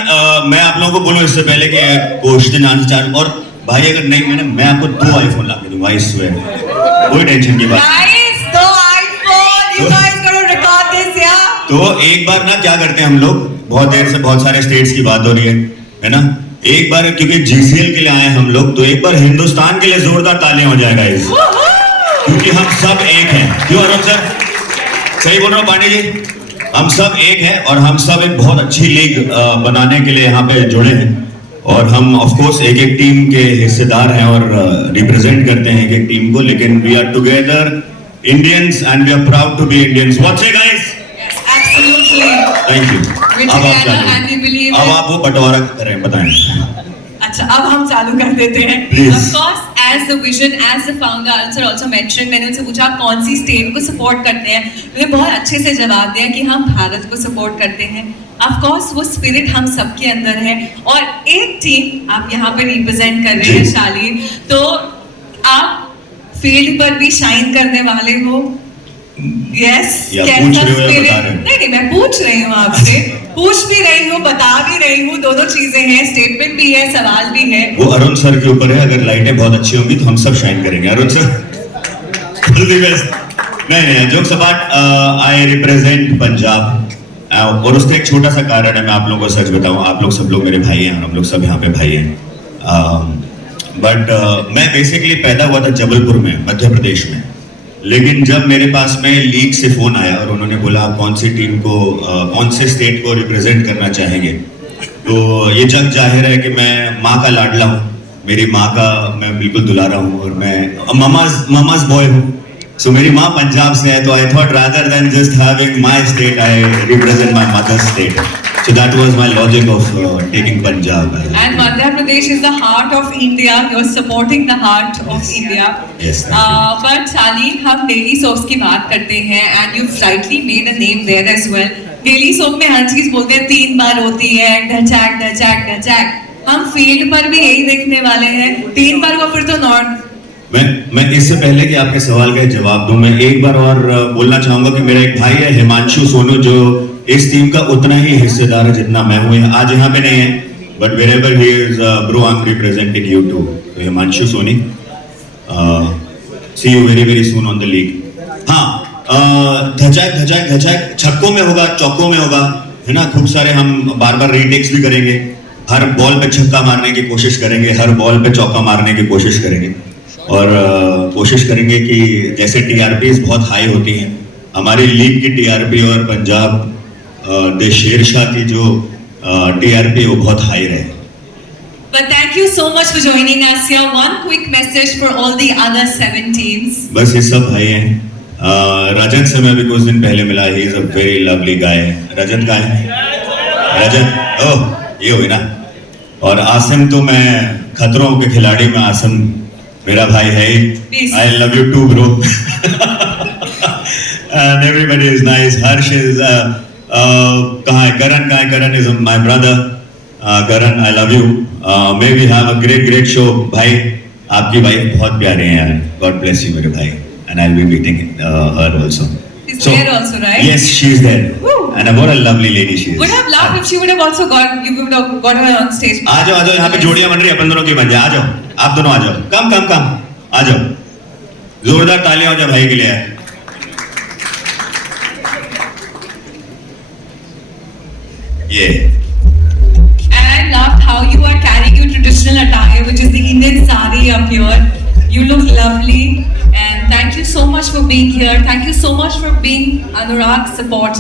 मैं आप लोगों को बोलूं इससे पहले कि क्वेश्चन आंसर, और भाई अगर नहीं मैं आपको 2 आईफोन ला के दूंगा. इस कोई टेंशन की बात. Guys, 2 iPhone. You guys gotta record this, yeah? तो एक बार ना क्या करते हैं हम लोग, बहुत देर से बहुत सारे स्टेट्स की बात हो रही है ना, एक बार क्योंकि जीसीएल के लिए आए हम लोग, तो एक बार हिंदुस्तान के लिए जोरदार तालियां हो जाएगा इस, क्योंकि हम सब एक हैं। क्यों अरुण सर, सही बोल रहा हूँ पांडे जी? हम सब एक हैं और हम सब एक बहुत अच्छी लीग बनाने के लिए यहाँ पे जुड़े हैं, और हम ऑफ कोर्स एक एक टीम के हिस्सेदार हैं और रिप्रेजेंट करते हैं एक एक टीम को, लेकिन we are together Indians and we are proud to be Indians. What's it guys? Absolutely. Thank you. We're अब आप together and we believe अब in- आप वो बंटवारा करें, बताएं। अच्छा, अब हम चालू कर देते हैं। Please. Of course, as the vision, as the founder, Arun sir also mentioned, मैंने उनसे पूछा आप कौन सी स्टेट को सपोर्ट करते हैं, उन्होंने बहुत अच्छे से जवाब दिया कि हम भारत को सपोर्ट करते हैं। Of course, वो स्पिरिट हम सबके अंदर है, और एक टीम आप यहाँ पे रिप्रेजेंट कर रहे हैं शालीन, तो आप फील्ड पर भी शाइन करने वाले हो। यस, या कैसा पूछ रहे हो या स्पिरिट? बता रहे हो? नहीं, मैं पूछ रही हूँ आपसे, पूछ भी रही हूँ, बता भी रही हूँ, दोनों चीजें हैं, स्टेटमेंट भी है, सवाल भी है। वो अरुण सर के ऊपर है, अगर लाइटें बहुत अच्छी होंगी तो हम सब शाइन करेंगे। Arun sir, all the best. नहीं, jokes apart, I represent Punjab, और उसका एक छोटा सा कारण है, मैं आप लोगों को सच बताऊं, आप लोग सब लोग मेरे भाई हैं और हम लोग सब यहाँ पे भाई हैं, बट मैं बेसिकली पैदा हुआ था जबलपुर में, मध्य प्रदेश में, लेकिन जब मेरे पास में लीग से फोन आया और उन्होंने बोला आप कौन सी टीम को, कौन से स्टेट को रिप्रेजेंट करना चाहेंगे, तो ये जग जाहिर है कि मैं माँ का लाडला हूँ, मेरी माँ का मैं बिल्कुल दुलारा हूँ, और मैं ममाज बॉय हूँ। सो मेरी माँ पंजाब से है, तो I thought rather than just having my state, I represent my mother's state. So that was my logic of taking Punjab. And Madhya Pradesh is the heart of India. You're supporting the heart of India. Yes. Thank But Shaleen, हम daily soaps की बात करते हैं, and you've rightly made a name there as well. Daily soap में हर चीज बोलते हैं 3 बार होती है, ढचैक ढचैक ढचैक। हम फील्ड पर भी यही देखने वाले हैं, 3 बार हुआ फिर तो नॉर्थ। मैं इससे पहले कि आपके सवाल का जवाब दूं, मैं एक बार और बोलना चाहूंगा कि मेरा एक भाई है हिमांशु सोनू, जो इस टीम का उतना ही हिस्सेदार है जितना मैं हूं। आज यहाँ पे नहीं है, but wherever he is, bro, I'm representing you too. So Himanshu Soni, see you very very soon on the league. हाँ, धचैक धचैक धचैक छक्कों में होगा, चौकों में होगा, है ना, खूब सारे हम बार बार रीटेक्स भी करेंगे, हर बॉल पे छक्का मारने की कोशिश करेंगे, हर बॉल पे चौका मारने की कोशिश करेंगे, और कोशिश करेंगे कि जैसे टीआरपीज बहुत हाई होती हैं, हमारी लीग की टीआरपी और पंजाब दे शेरशाह की जो टीआरपी वो बहुत हाई रहे। But thank you so much for joining us here. One quick message for all the other 7 teams. बस ये सब भाई हैं। रजत से मैं भी कुछ दिन पहले मिला, he is a very lovely guy। रजत का है, रजत, ओह ये हुई ना। और आसिम तो मैं खतरों के खिलाड़ी में आसिम मेरा भाई है ही। I love you too bro। And everybody is nice। Harsh is कहाँ है करण, कहाँ है करण, is my brother। Karan I love you। May we have a great show। भाई आपकी वाइफ बहुत प्यारे हैं यार, God bless you मेरे भाई, and I'll be meeting her also। She's there also, right? Yes, she's there। Woo! And what a lovely lady she is। Would have loved if she would have also you would have got her on stage। आ जाओ यहाँ पे जोड़ियां बन रही है, अपन दोनों की बन जाए, आ जाओ आप दोनों, आ जाओ, कम आ जाओ, जोरदार तालियां हो जाए भाई के लिए। And I loved how you are carrying your traditional attire, which is the Indian sari up here. You look lovely, and thank you so much for being here. Thank you so much for being Anurag support।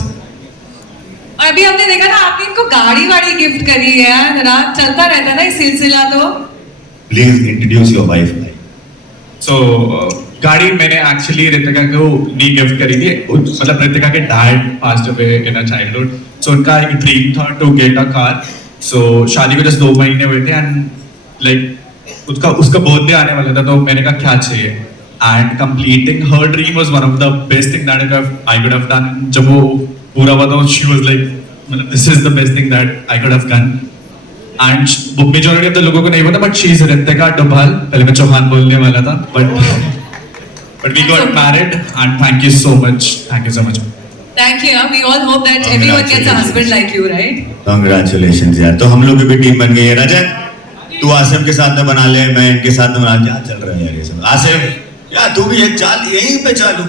और अभी हमने देखा ना, आपने इनको गाड़ी gift करी है यार, अनुराग चलता रहता ना ये सिलसिला तो। Please introduce your wife। So गाड़ी मैंने एक्चुअली रितिका को नहीं गिफ्ट करी थी, मतलब रितिका के dad passed away in a childhood, so उनका एक ड्रीम था to get a car. So शादी को जस्ट 2 महीने हुए थे, एंड लाइक उसका बर्थडे आने वाला था, तो मैंने कहा क्या चाहिए, and completing her dream was one of the best thing that I could have done. जब वो पूरा हुआ तो शी वाज लाइक, मतलब this is the best thing that I could have done. And majority of the लोगों को नहीं पता, but she is Ritika Doval. पहले मैं चौहान बोलने वाला था, but we got married, and thank you so much। Thank you। We all hope that everyone gets a husband like you, right? Congratulations यार, तो हम लोग की भी टीम बन गई है। रजत तू आसिम के साथ में बना ले, मैं इनके साथ में बना। क्या चल रहा है यार ये सब? आसिम यार तू भी एक चाल यहीं पे चालू,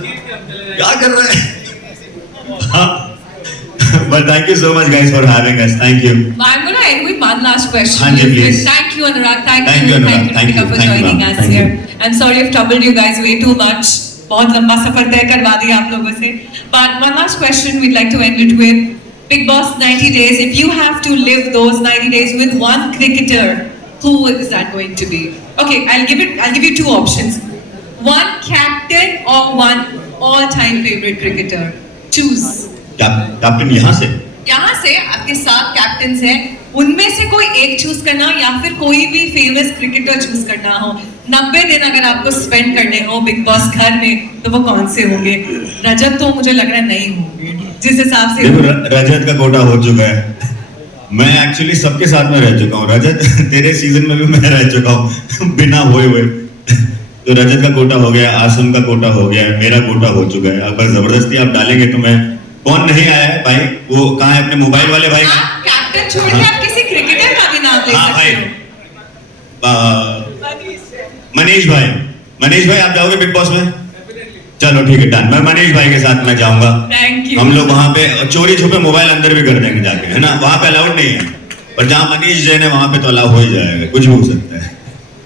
क्या कर रहा है? हाँ But thank you so much, guys, for having us. Thank you. I'm going to end with one last question. Haan ji, please. Thank you, Anurag. Thank Thank you, you, Anurag. Thank you. for Thank you, joining ma'am. us Thank here. you. I'm sorry I've troubled you guys way too much. बहुत लंबा सफर तय करवा दिया आप लोगों से. But one last question we'd like to end it with. Big Boss 90 days. If you have to live those 90 days with one cricketer, who is that going to be? Okay, I'll give you two options. One captain or one all-time favorite cricketer. Choose. Captain यहाँ से? यहाँ से आपके 7 captains हैं, उनमें से कोई एक चूज करना या फिर कोई भी फेमस क्रिकेटर चूज करना हो. 90 दिन अगर आपको स्पेंड करने हो बिग बॉस घर में, तो वो कौन से होंगे? रजत तो मुझे लग रहा है नहीं होंगे, जिस हिसाब से देखो रजत का कोटा हो चुका है. मैं एक्चुअली सबके साथ में रह चुका हूँ. रजत तेरे सीजन में भी मैं रह चुका हूँ बिना हुए. तो रजत का कोटा हो गया, आसम का कोटा हो गया, मेरा कोटा हो चुका है. अगर जबरदस्ती आप डालेंगे तो मैं, कौन नहीं आया है भाई? वो कहाँ है अपने मोबाइल वाले भाई? कैप्टन छोड़ के आप किसी क्रिकेटर का भी नाम ले सकते हो. मनीष भाई आप जाओगे बिग बॉस में? चलो ठीक है, डन. मैं मनीष भाई के साथ मैं जाऊंगा. Thank you. हम लोग वहाँ पे चोरी छुपे मोबाइल अंदर भी कर देंगे जाके, है ना? वहाँ पे अलाउड नहीं है, पर जहाँ मनीष जैन है वहाँ पे तो अलाउ हो ही जाएगा, कुछ भी हो सकता है.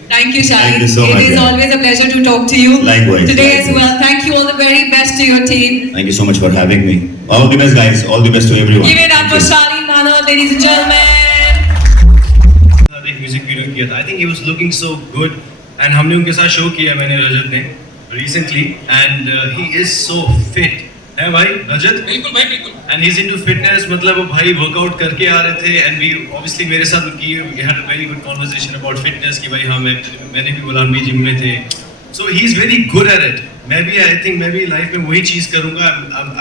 Thank you, Shahid. Thank you so much. It is always a pleasure to talk to you. Likewise. Today as well. Thank you. All the very best to your team. Thank you so much for having me. All the best, guys. All the best to everyone. Give it up for Shaleen Nana, ladies and gentlemen. एक music video किया था. I think he was looking so good and हमने उनके साथ show किया, मैंने रजत ने recently, and he is so fit है भाई रजत. बिल्कुल भाई बिल्कुल. And he is into fitness. मतलब वो भाई वर्कआउट करके आ रहे थे एंड वी ऑब्वियसली मेरे साथ उनकी we had a very good conversation about fitness कि भाई हाँ मैंने भी बोला, हम भी जिम में थे. So he is very good at it. मैं भी आई थिंक मैं भी लाइफ में वही चीज करूंगा.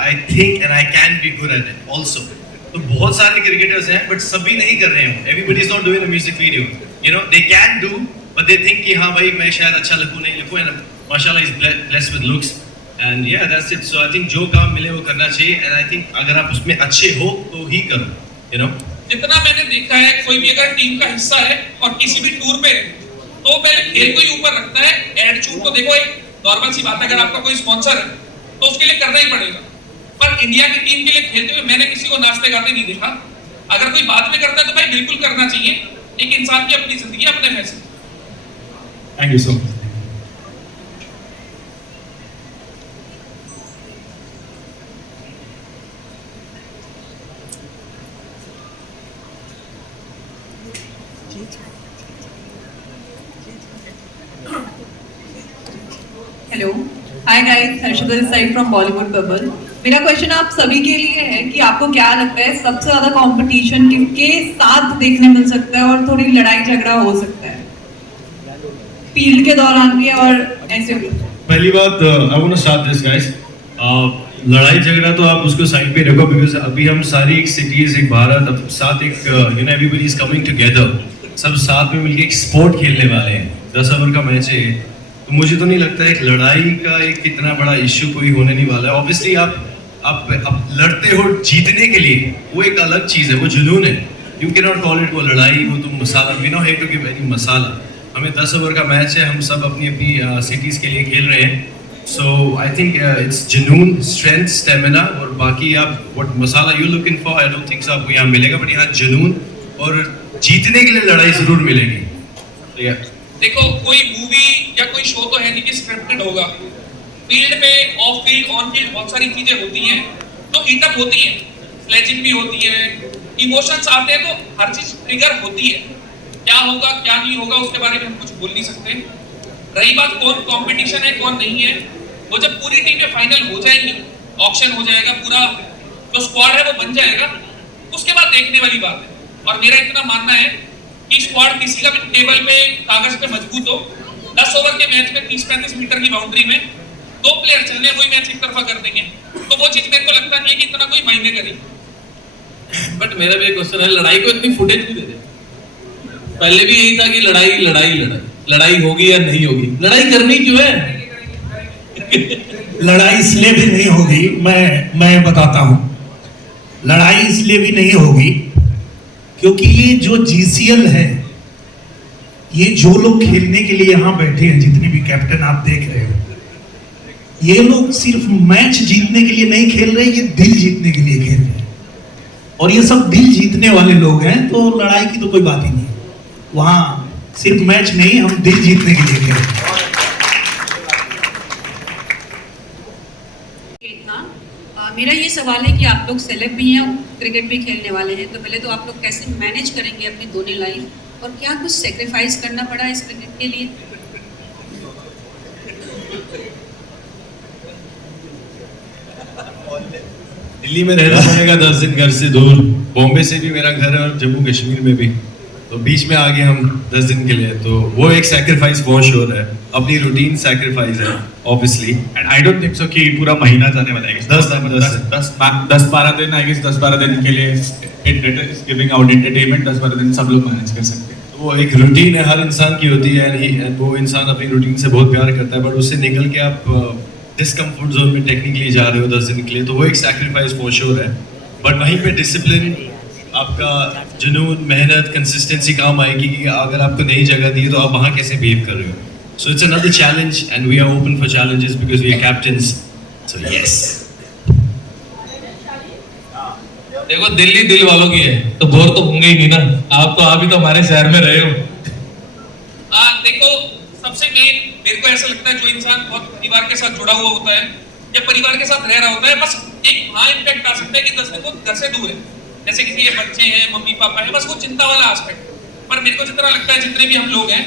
I think and I can be good at it also. तो बहुत सारे क्रिकेटर्स हैं बट सभी नहीं कर रहे हैं. Everybody is not doing a music video. You know they can do but they think कि हाँ भाई मैं शायद अच्छा लगूं नहीं लगूं. एंड माशाल्लाह is blessed with looks and yeah that's it. So I think जो काम मिले वो करना चाहिए एंड आई थिंक अगर आप उसमें अच्छे हो तो ही करो. यू नो जितना मैंने देखा है, कोई भी अगर टीम का हिस्सा है और किसी भी टूर पे तो पहले खेल को ही ऊपर रखता है. एटीट्यूड तो देखो एक नॉर्मल सी बात है, अगर आपका कोई स्पॉन्सर है तो उसके लिए करना ही पड़ेगा. पर इंडिया की टीम के लिए खेलते हुए मैंने किसी को नाचते गाते नहीं देखा. अगर कोई बाद में करता है तो भाई बिल्कुल करना चाहिए. एक इंसान की अपनी जिंदगी, अपने फैसले. Thank you so much. Hello, hi guys, Harshada this side from Bollywood bubble. मेरा क्वेश्चन आप सभी के लिए है कि आपको क्या लगता है सबसे ज्यादा कंपटीशन किसके साथ देखने मिल सकता है और थोड़ी लड़ाई झगड़ा हो सकता है फील्ड के दौरान भी और ऐसे भी? पहली बात I want to start this guys. लड़ाई झगड़ा तो आप उसको साइड पे रखो बिकॉज अभी हम सारी एक सिटीज, एक भारत, अब साथ एक you know everybody is coming together. सब साथ में मिलके एक स्पोर्ट खेलने वाले हैं. 10 ओवर का मैच है. तो मुझे तो नहीं लगता एक लड़ाई का एक इतना बड़ा इश्यू कोई होने नहीं वाला है. ऑब्वियसली आप लड़ते हो जीतने के लिए, वो एक अलग चीज है, वो जुनून है. You can not call it वो लड़ाई, वो तुम मसाला. We no hate to give any masala. हमें 10 ओवर का मैच है, हम सब अपनी अपनी सिटीज के लिए खेल रहे हैं. सो आई थिंक इट्स जुनून, स्ट्रेंथ, स्टेमिना और बाकी आप what masala you looking for I don't think so आपको यहाँ मिलेगा. बट यहाँ जुनून और जीतने के लिए लड़ाई जरूर मिलेगी. देखो कोई मूवी या कोई शो तो है नहीं कि स्क्रिप्टेड होगा. फील्ड पे, ऑफ फील्ड, ऑन फील्ड बहुत सारी चीजें होती हैं तो हीटअप होती है, स्लेजिंग भी होती है, इमोशंस आते हैं, तो हर चीज ट्रिगर होती है. क्या होगा क्या नहीं होगा उसके बारे में हम कुछ बोल नहीं सकते. रही बात कौन कंपटीशन है कौन नहीं है, वो जब पूरी टीमें फाइनल हो जाएंगी, ऑक्शन हो जाएगा, पूरा जो स्क्वाड है वो बन जाएगा, उसके बाद देखने वाली बात है. और मेरा इतना मानना है कि स्क्वाड किसी का भी टेबल पे कागज पे मजबूत हो, 10 ओवर के मैच में 30-35 मीटर की बाउंड्री में 2 प्लेयर चलने, वही मैच एक तरफा कर देंगे, तो वो चीज मेरे को लगता नहीं है कि इतना कोई मायने करेगी. बट मेरा भी एक क्वेश्चन है, लड़ाई को इतनी फुटेज भी दे दे. पहले भी यही था कि लड़ाई होगी या नहीं होगी. लड़ाई करनी क्यों है? लड़ाई इसलिए भी नहीं होगी, मैं बताता हूं. लड़ाई इसलिए भी नहीं होगी क्योंकि ये जो जीसीएल है, ये जो लोग खेलने के लिए यहाँ बैठे हैं, जितने भी कैप्टन आप देख रहे हो, ये लोग सिर्फ मैच जीतने के लिए नहीं खेल रहे, ये दिल जीतने के लिए खेल रहे हैं. और ये सब दिल जीतने वाले लोग हैं, तो लड़ाई की तो कोई बात ही नहीं। वहां सिर्फ मैच नहीं, हम दिल जीतने के लिए खेलते हैं। मेरा ये सवाल है कि आप लोग सेलेब भी हैं और क्रिकेट भी खेलने वाले हैं, तो पहले तो आप लोग कैसे मैनेज करेंगे अपनी दोनों लाइफ और क्या कुछ सेक्रीफाइस करना पड़ा इस क्रिकेट के लिए? दिल्ली में रहना पड़ेगा 10 दिन घर से दूर, बॉम्बे से भी मेरा घर है और जम्मू कश्मीर में भी, तो बीच में आ गए हम 10 दिन के लिए, तो वो एक सैक्रिफाइस बहुत श्योर है, अपनी रूटीन सैक्रिफाइस है obviously. And I don't think so कि पूरा महीना जाने वाला है, 10-12 दिन, आई गेस 10-12 दिन के लिए it is giving out entertainment, 10-12 दिन सब लोग मैनेज कर सकते हैं। तो वो एक रूटीन है, हर इंसान की होती है, and वो इंसान अपनी रूटीन से बहुत प्यार करता है, बट उससे निकल के आप डिस्कम्फर्ट जोन में टेक्निकली जा रहे हो 10 दिन के लिए, तो वो एक सैक्रिफाइस फॉर श्योर है। बट वहीं पे डिसिप्लिन, आपका जुनून, मेहनत, कंसिस्टेंसी काम आएगी कि अगर आपको नई जगह दी तो आप वहाँ कैसे बिहेव कर रहे हो। So it's another challenge and we are open for challenges because we are captains, so yes. देखो दिल्ली दिल वालों की है, तो बोर तो होंगे ही नहीं ना, आप तो अभी तो हमारे शहर में रहे हो। देखो सबसे मेन मेरे को ऐसा लगता है, जो इंसान बहुत परिवार के साथ जुड़ा हुआ होता है या परिवार के साथ रह रहा होता है, बस एक वहाँ इम्पैक्ट आ सकता है कि 10 दिन वो घर से दूर है, जैसे किसी के बच्चे हैं, मम्मी पापा है, बस वो चिंता वाला एस्पेक्ट। पर मेरे को जितना लगता है, जितने भी हम लोग हैं,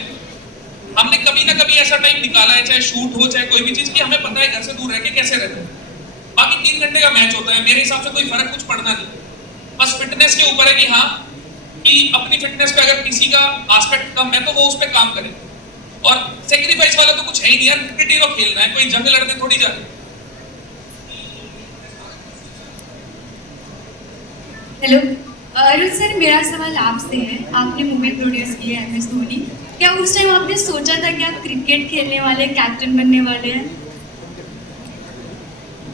हमने कभी ना कभी ऐसा टाइम निकाला है, चाहे शूट हो चाहे कोई भी चीज, की हमें पता है घर से दूर रह के कैसे रहते हैं। बाकी 3 घंटे का मैच होता है, मेरे हिसाब से कोई फर्क कुछ पड़ना नहीं, बस फिटनेस के ऊपर है कि हाँ, कि अपनी फिटनेस पे अगर किसी का एस्पेक्ट कम है तो वो उस पर काम करे, और सेक्रीफाइस वाला तो कुछ है ही नहीं यार, क्रिकेट ही तो खेलना है, कोई जंग लड़ने थोड़ी जा रहे। हेलो अरुण सर, मेरा सवाल आपसे है। आपने मूवी प्रोड्यूस की है MS धोनी, क्या उस टाइम आपने सोचा था कि आप क्रिकेट खेलने वाले, कैप्टन बनने वाले हैं?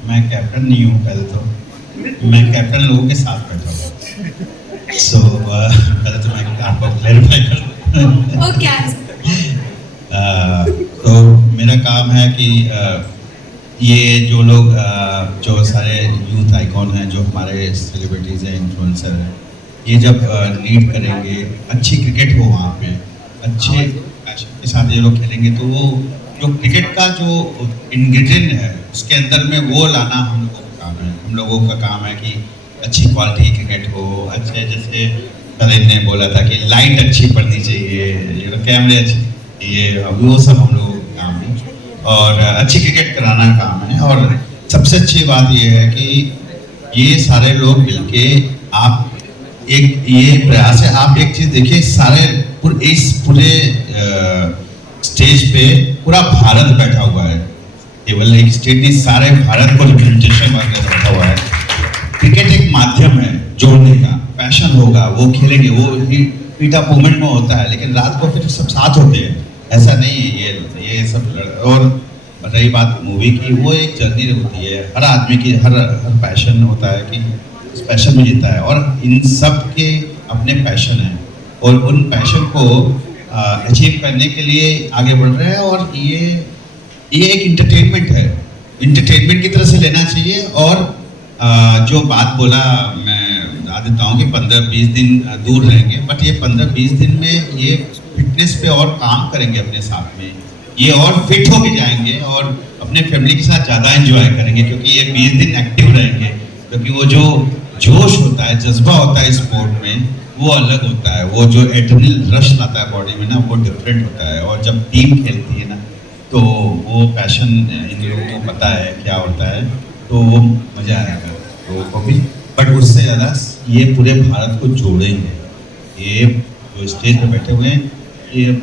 मैं कैप्टन नहीं हूँ, पहले तो मैं कैप्टन लोगों के साथ बैठा हूँ। सो पहले तो मैं आपको क्लैरिफाई कर ओके। तो मेरा काम है कि ये जो लोग जो सारे यूथ आइकॉन हैं, जो हमारे सेलिब्रिटीज़ हैं, इन्फ्लुएंसर हैं, ये जब लीड करेंगे, अच्छी क्रिकेट हो वहाँ पे, अच्छे पैशन के साथ ये लोग खेलेंगे, तो वो जो क्रिकेट का जो इंग्रेडिएंट है उसके अंदर में वो लाना हम लोगों का काम है। हम लोगों का काम है कि अच्छी क्वालिटी की क्रिकेट हो, अच्छे, जैसे तरीन ने बोला था कि लाइट अच्छी पड़नी चाहिए, कैमरे अच्छे, ये वो सब हम लोगों का काम है, और अच्छी क्रिकेट कराना काम है। और सबसे अच्छी बात ये है कि ये सारे लोग मिलके आप एक ये प्रयास है, आप एक चीज़ देखिए, सारे इस पूरे स्टेज पे पूरा भारत बैठा हुआ है, केवल एक स्टेट नहीं, सारे भारत को रिप्रेजेंटेशन बैठा हुआ है। क्रिकेट एक माध्यम है जोड़ने का, पैशन होगा वो खेलेंगे, वो हीट अप मूवमेंट में होता है, लेकिन रात को फिर सब साथ होते हैं, ऐसा नहीं है ये सब। और रही बात मूवी की, वो एक जर्नी होती है, हर आदमी की हर पैशन होता है कि उस पैशन में जीता है, और इन सब के अपने पैशन हैं, और उन पैशन को अचीव करने के लिए आगे बढ़ रहे हैं। और ये एक इंटरटेनमेंट है, इंटरटेनमेंट की तरह से लेना चाहिए। और जो बात बोला, मैं बता देता हूँ कि 15-20 दिन दूर रहेंगे, बट ये 15-20 दिन में ये फिटनेस पे और काम करेंगे अपने साथ में, ये और फिट होके जाएंगे और अपने फैमिली के साथ ज़्यादा एंजॉय करेंगे, क्योंकि ये 20 दिन एक्टिव रहेंगे, क्योंकि वो जो जोश होता है, जज्बा होता है स्पोर्ट में, वो अलग होता है। वो जो एड्रेनल रश लाता है बॉडी में ना, वो डिफरेंट होता है। और जब टीम खेलती है ना, तो वो पैशन इन लोगों को पता है क्या होता है, तो वो मज़ा आएगा लोगों को भी। बट उससे ज़्यादा ये पूरे भारत को जोड़ेंगे। ये जो स्टेज पर बैठे हुए हैं, ये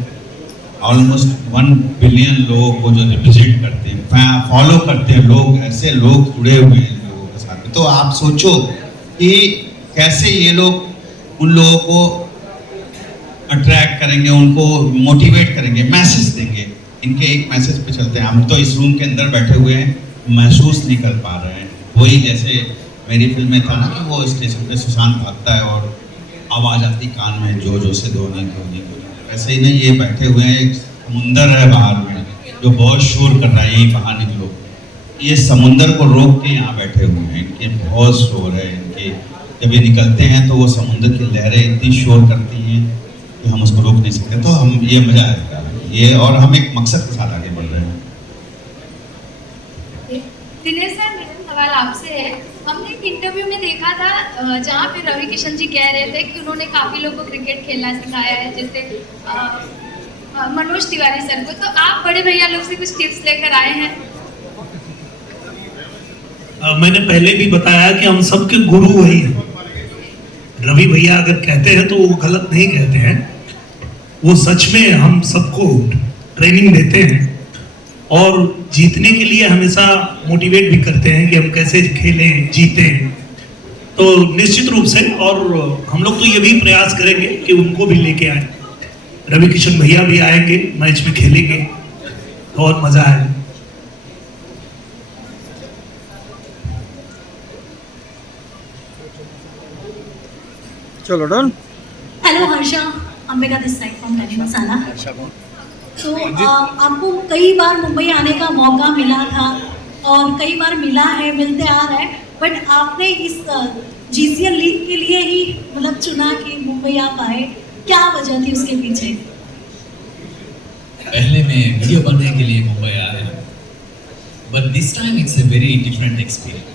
ऑलमोस्ट 1 बिलियन लोगों को जो रिप्रेजेंट करते हैं, फॉलो करते हैं लोग, ऐसे लोग जुड़े हुए हैं लोगों के साथ में। तो आप सोचो कि कैसे ये लोग उन लोगों को अट्रैक्ट करेंगे, उनको मोटिवेट करेंगे, मैसेज देंगे। इनके एक मैसेज पे चलते हैं। हम तो इस रूम के अंदर बैठे हुए हैं, महसूस नहीं कर पा रहे हैं। वही जैसे मेरी फिल्म में था ना कि वो स्टेशन पे सुशांत भागता है और आवाज़ आती कान में, जो से धोनी धोनी धोनी। वैसे ही नहीं, ये बैठे हुए हैं, एक समुंदर है बाहर में जो बहुत शोर कर रहा है, यही बाहर निकलो। ये समुंदर को रोक के यहाँ बैठे हुए हैं, इनके बहुत शोर है, इनके जब ये निकलते हैं तो वो समुद्र की लहरें इतनी शोर करती हैं कि हम उसको रोक नहीं सकते। तो हम ये मजा आएगा ये, और हम एक मकसद के साथ आगे बढ़ रहे हैं। दिनेश सर, मेरा सवाल आपसे है। हमने एक इंटरव्यू में देखा था जहाँ पे रवि किशन जी कह रहे थे कि उन्होंने काफी लोगों को क्रिकेट खेलना सिखाया है, जैसे मनोज तिवारी सर को। तो आप बड़े भैया लोग से कुछ टिप्स लेकर आए हैं? मैंने पहले भी बताया कि हम सबके गुरु वही हैं। रवि भैया अगर कहते हैं तो वो गलत नहीं कहते हैं, वो सच में हम सबको ट्रेनिंग देते हैं और जीतने के लिए हमेशा मोटिवेट भी करते हैं कि हम कैसे खेलें, जीतें। तो निश्चित रूप से, और हम लोग तो ये भी प्रयास करेंगे कि उनको भी लेके आए। रवि किशन भैया भी आएंगे, मैच में खेलेंगे और मजा आएगा। चलो done. Hello Harsha, Ambika this side from Kenny masala. तो आपको कई बार मुंबई आने का मौका मिला था और कई बार मिला है, मिलते आ रहा है, बट आपने इस जीसीएल लीग के लिए ही मतलब चुना कि मुंबई आप आए, क्या वजह थी उसके पीछे? पहले मैं वीडियो बनाने के लिए मुंबई आ रहा हूँ, but this time it's a very different experience.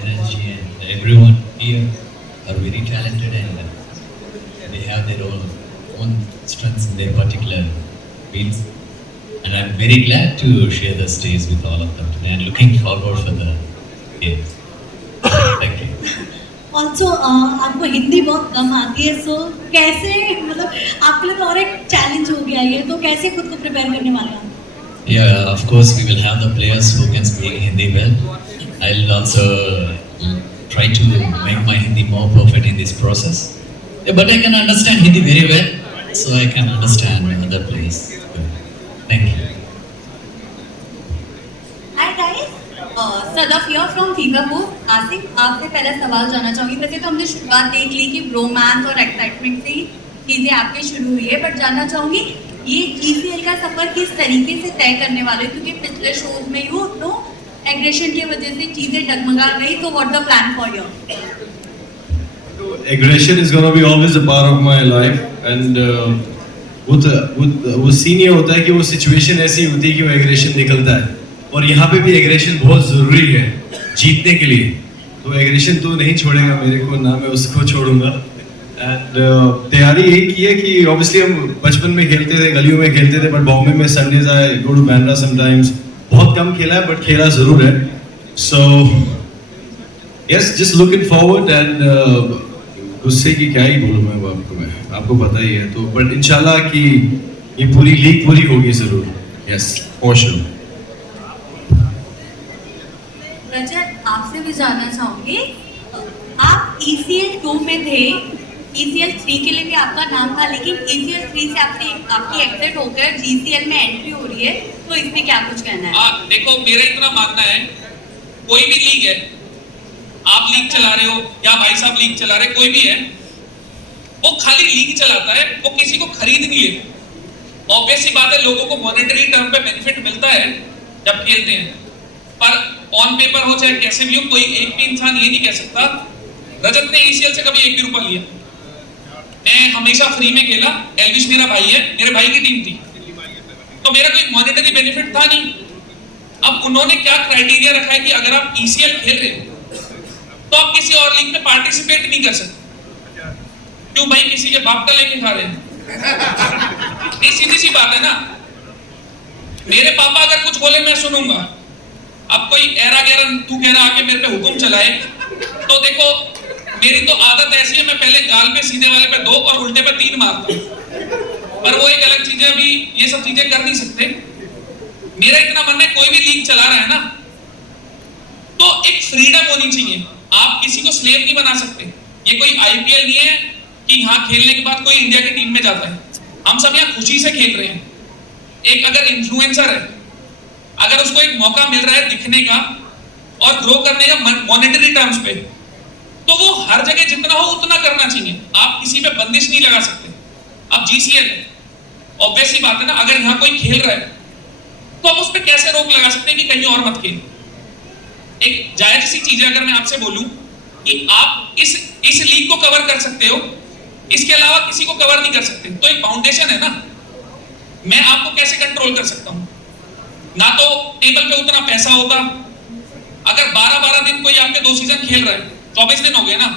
Energy and everyone here are very talented and they have their own strengths in their particular fields, and I'm very glad to share the stage with all of them today and looking forward for the games. Thank you. Also, आपको हिंदी बहुत कम आती है, सो कैसे मतलब आपके लिए तो और एक चैलेंज हो गया ये, तो कैसे खुद को प्रिपेयर करने वाले हैं? Yeah, of course we will have the players who can speak Hindi well. I'll also try to make my Hindi more perfect in this process. Yeah, but I can understand Hindi very well, so I can understand other players. Thank you. Hi guys, Sadaf here from Figapur. Asif, आपसे पहला सवाल जानना चाहूँगी। वैसे तो हमने शुरुआत देख ली कि रोमांस और एक्साइटमेंट से चीज़ें आपकी शुरू हुई है, बट जानना चाहूँगी ये जीसीएल का सफर किस तरीके से तय करने वाले, क्योंकि पिछले शोज में यू नो एग्रेशन की वजह से चीजें डगमगा गई, तो what the plan for your? Aggression is gonna be always a part of my life, and वो सीन ये होता है कि वो सिचुएशन ऐसी होती है कि वो एग्रेशन निकलता है, और यहाँ पे भी एग्रेशन बहुत जरूरी है जीतने के लिए। तो एग्रेशन तो नहीं छोड़ेगा मेरे को, ना मैं उसको छोड़ूंगा। एंड तैयारी यही की है कि ऑब्वियसली हम बचपन में खेलते थे, गलियों में खेलते थे, बट बॉम्बे में Sundays I go to Bandra sometimes. बहुत कम खेला है बट खेला जरूर है। So yes, just looking forward, and गुस्से की क्या ही बोलूं मैं आपको पता ही है। तो बट इंशाल्लाह कि ये पूरी लीग पूरी होगी जरूर। Yes, for sure. रजत, आपसे भी जानना चाहूंगी, आप ECL 2 में थे, ECL 3 के लिए भी आपका नाम था, लेकिन ECL 3 से आपकी एग्जिट होकर GCL में एंट्री हो रही है, तो इसमें क्या कुछ कहना है? देखो, मेरा इतना मानना है, कोई भी लीग है, आप लीग चला रहे हो या भाई साहब लीग चला रहे, कोई भी है, वो खाली लीग चलाता है, वो किसी को खरीद नहीं लेता। ऑब्वियस सी बात है, लोगों को मॉनेटरी टर्म पे बेनिफिट मिलता है जब खेलते हैं, पर ऑन पेपर हो चाहे कैसे भी हो, कोई एक भी इंसान ये नहीं कह सकता। रजत ने ECL से कभी 1 भी रुपया लिया, मैं हमेशा फ्री में खेला। एल्विश मेरा भाई है, मेरे भाई की टीम थी, तो मेरा कोई मॉनेटरी बेनिफिट था नहीं। अब उन्होंने क्या क्राइटेरिया रखा है कि अगर आप ECL खेल रहे हो तो आप किसी और लीग में पार्टिसिपेट नहीं कर सकते। क्यों भाई, किसी के बाप का लेके खा रहे हैं? नहीं, सीधी सी बात है ना। मेरे पापा अगर कुछ बोले मैं सुनूंगा। अब कोई एरा गैरा तू कह रहा आके मेरे पे हुक्म चलाए, तो देखो मेरी तो आदत ऐसी है, मैं पहले गाल पे सीधे वाले पे 2 और उल्टे पे 3 मारता हूं। पर वो एक अलग चीज है, अभी ये सब चीजें कर नहीं सकते। मेरा इतना मानना है, कोई भी लीग चला रहा है ना, तो एक फ्रीडम होनी चाहिए। आप किसी को स्लेव नहीं बना सकते। ये कोई IPL नहीं है कि यहाँ खेलने के बाद कोई इंडिया की टीम में जाता है। हम सब यहाँ खुशी से खेल रहे हैं। एक अगर इन्फ्लुएंसर है, अगर उसको एक मौका मिल रहा है दिखने का और ग्रो करने का मॉनेटरी टर्म्स पे, तो वो हर जगह जितना हो उतना करना चाहिए। आप किसी पे बंदिश नहीं लगा सकते। अब GCL है, ऑब्वियस सी बात है ना, अगर यहाँ कोई खेल रहा है तो हम उस पर कैसे रोक लगा सकते हैं कि कहीं और मत खेल। एक जायज सी चीज है अगर मैं आपसे बोलूं कि आप इस लीग को कवर कर सकते हो, इसके अलावा किसी को कवर नहीं कर सकते, तो एक फाउंडेशन है ना, मैं आपको कैसे कंट्रोल कर सकता हूं? ना तो टेबल पे उतना पैसा होगा, अगर 12-12 दिन कोई आपके 2 सीजन खेल रहा है, 24 दिन हो गए ना,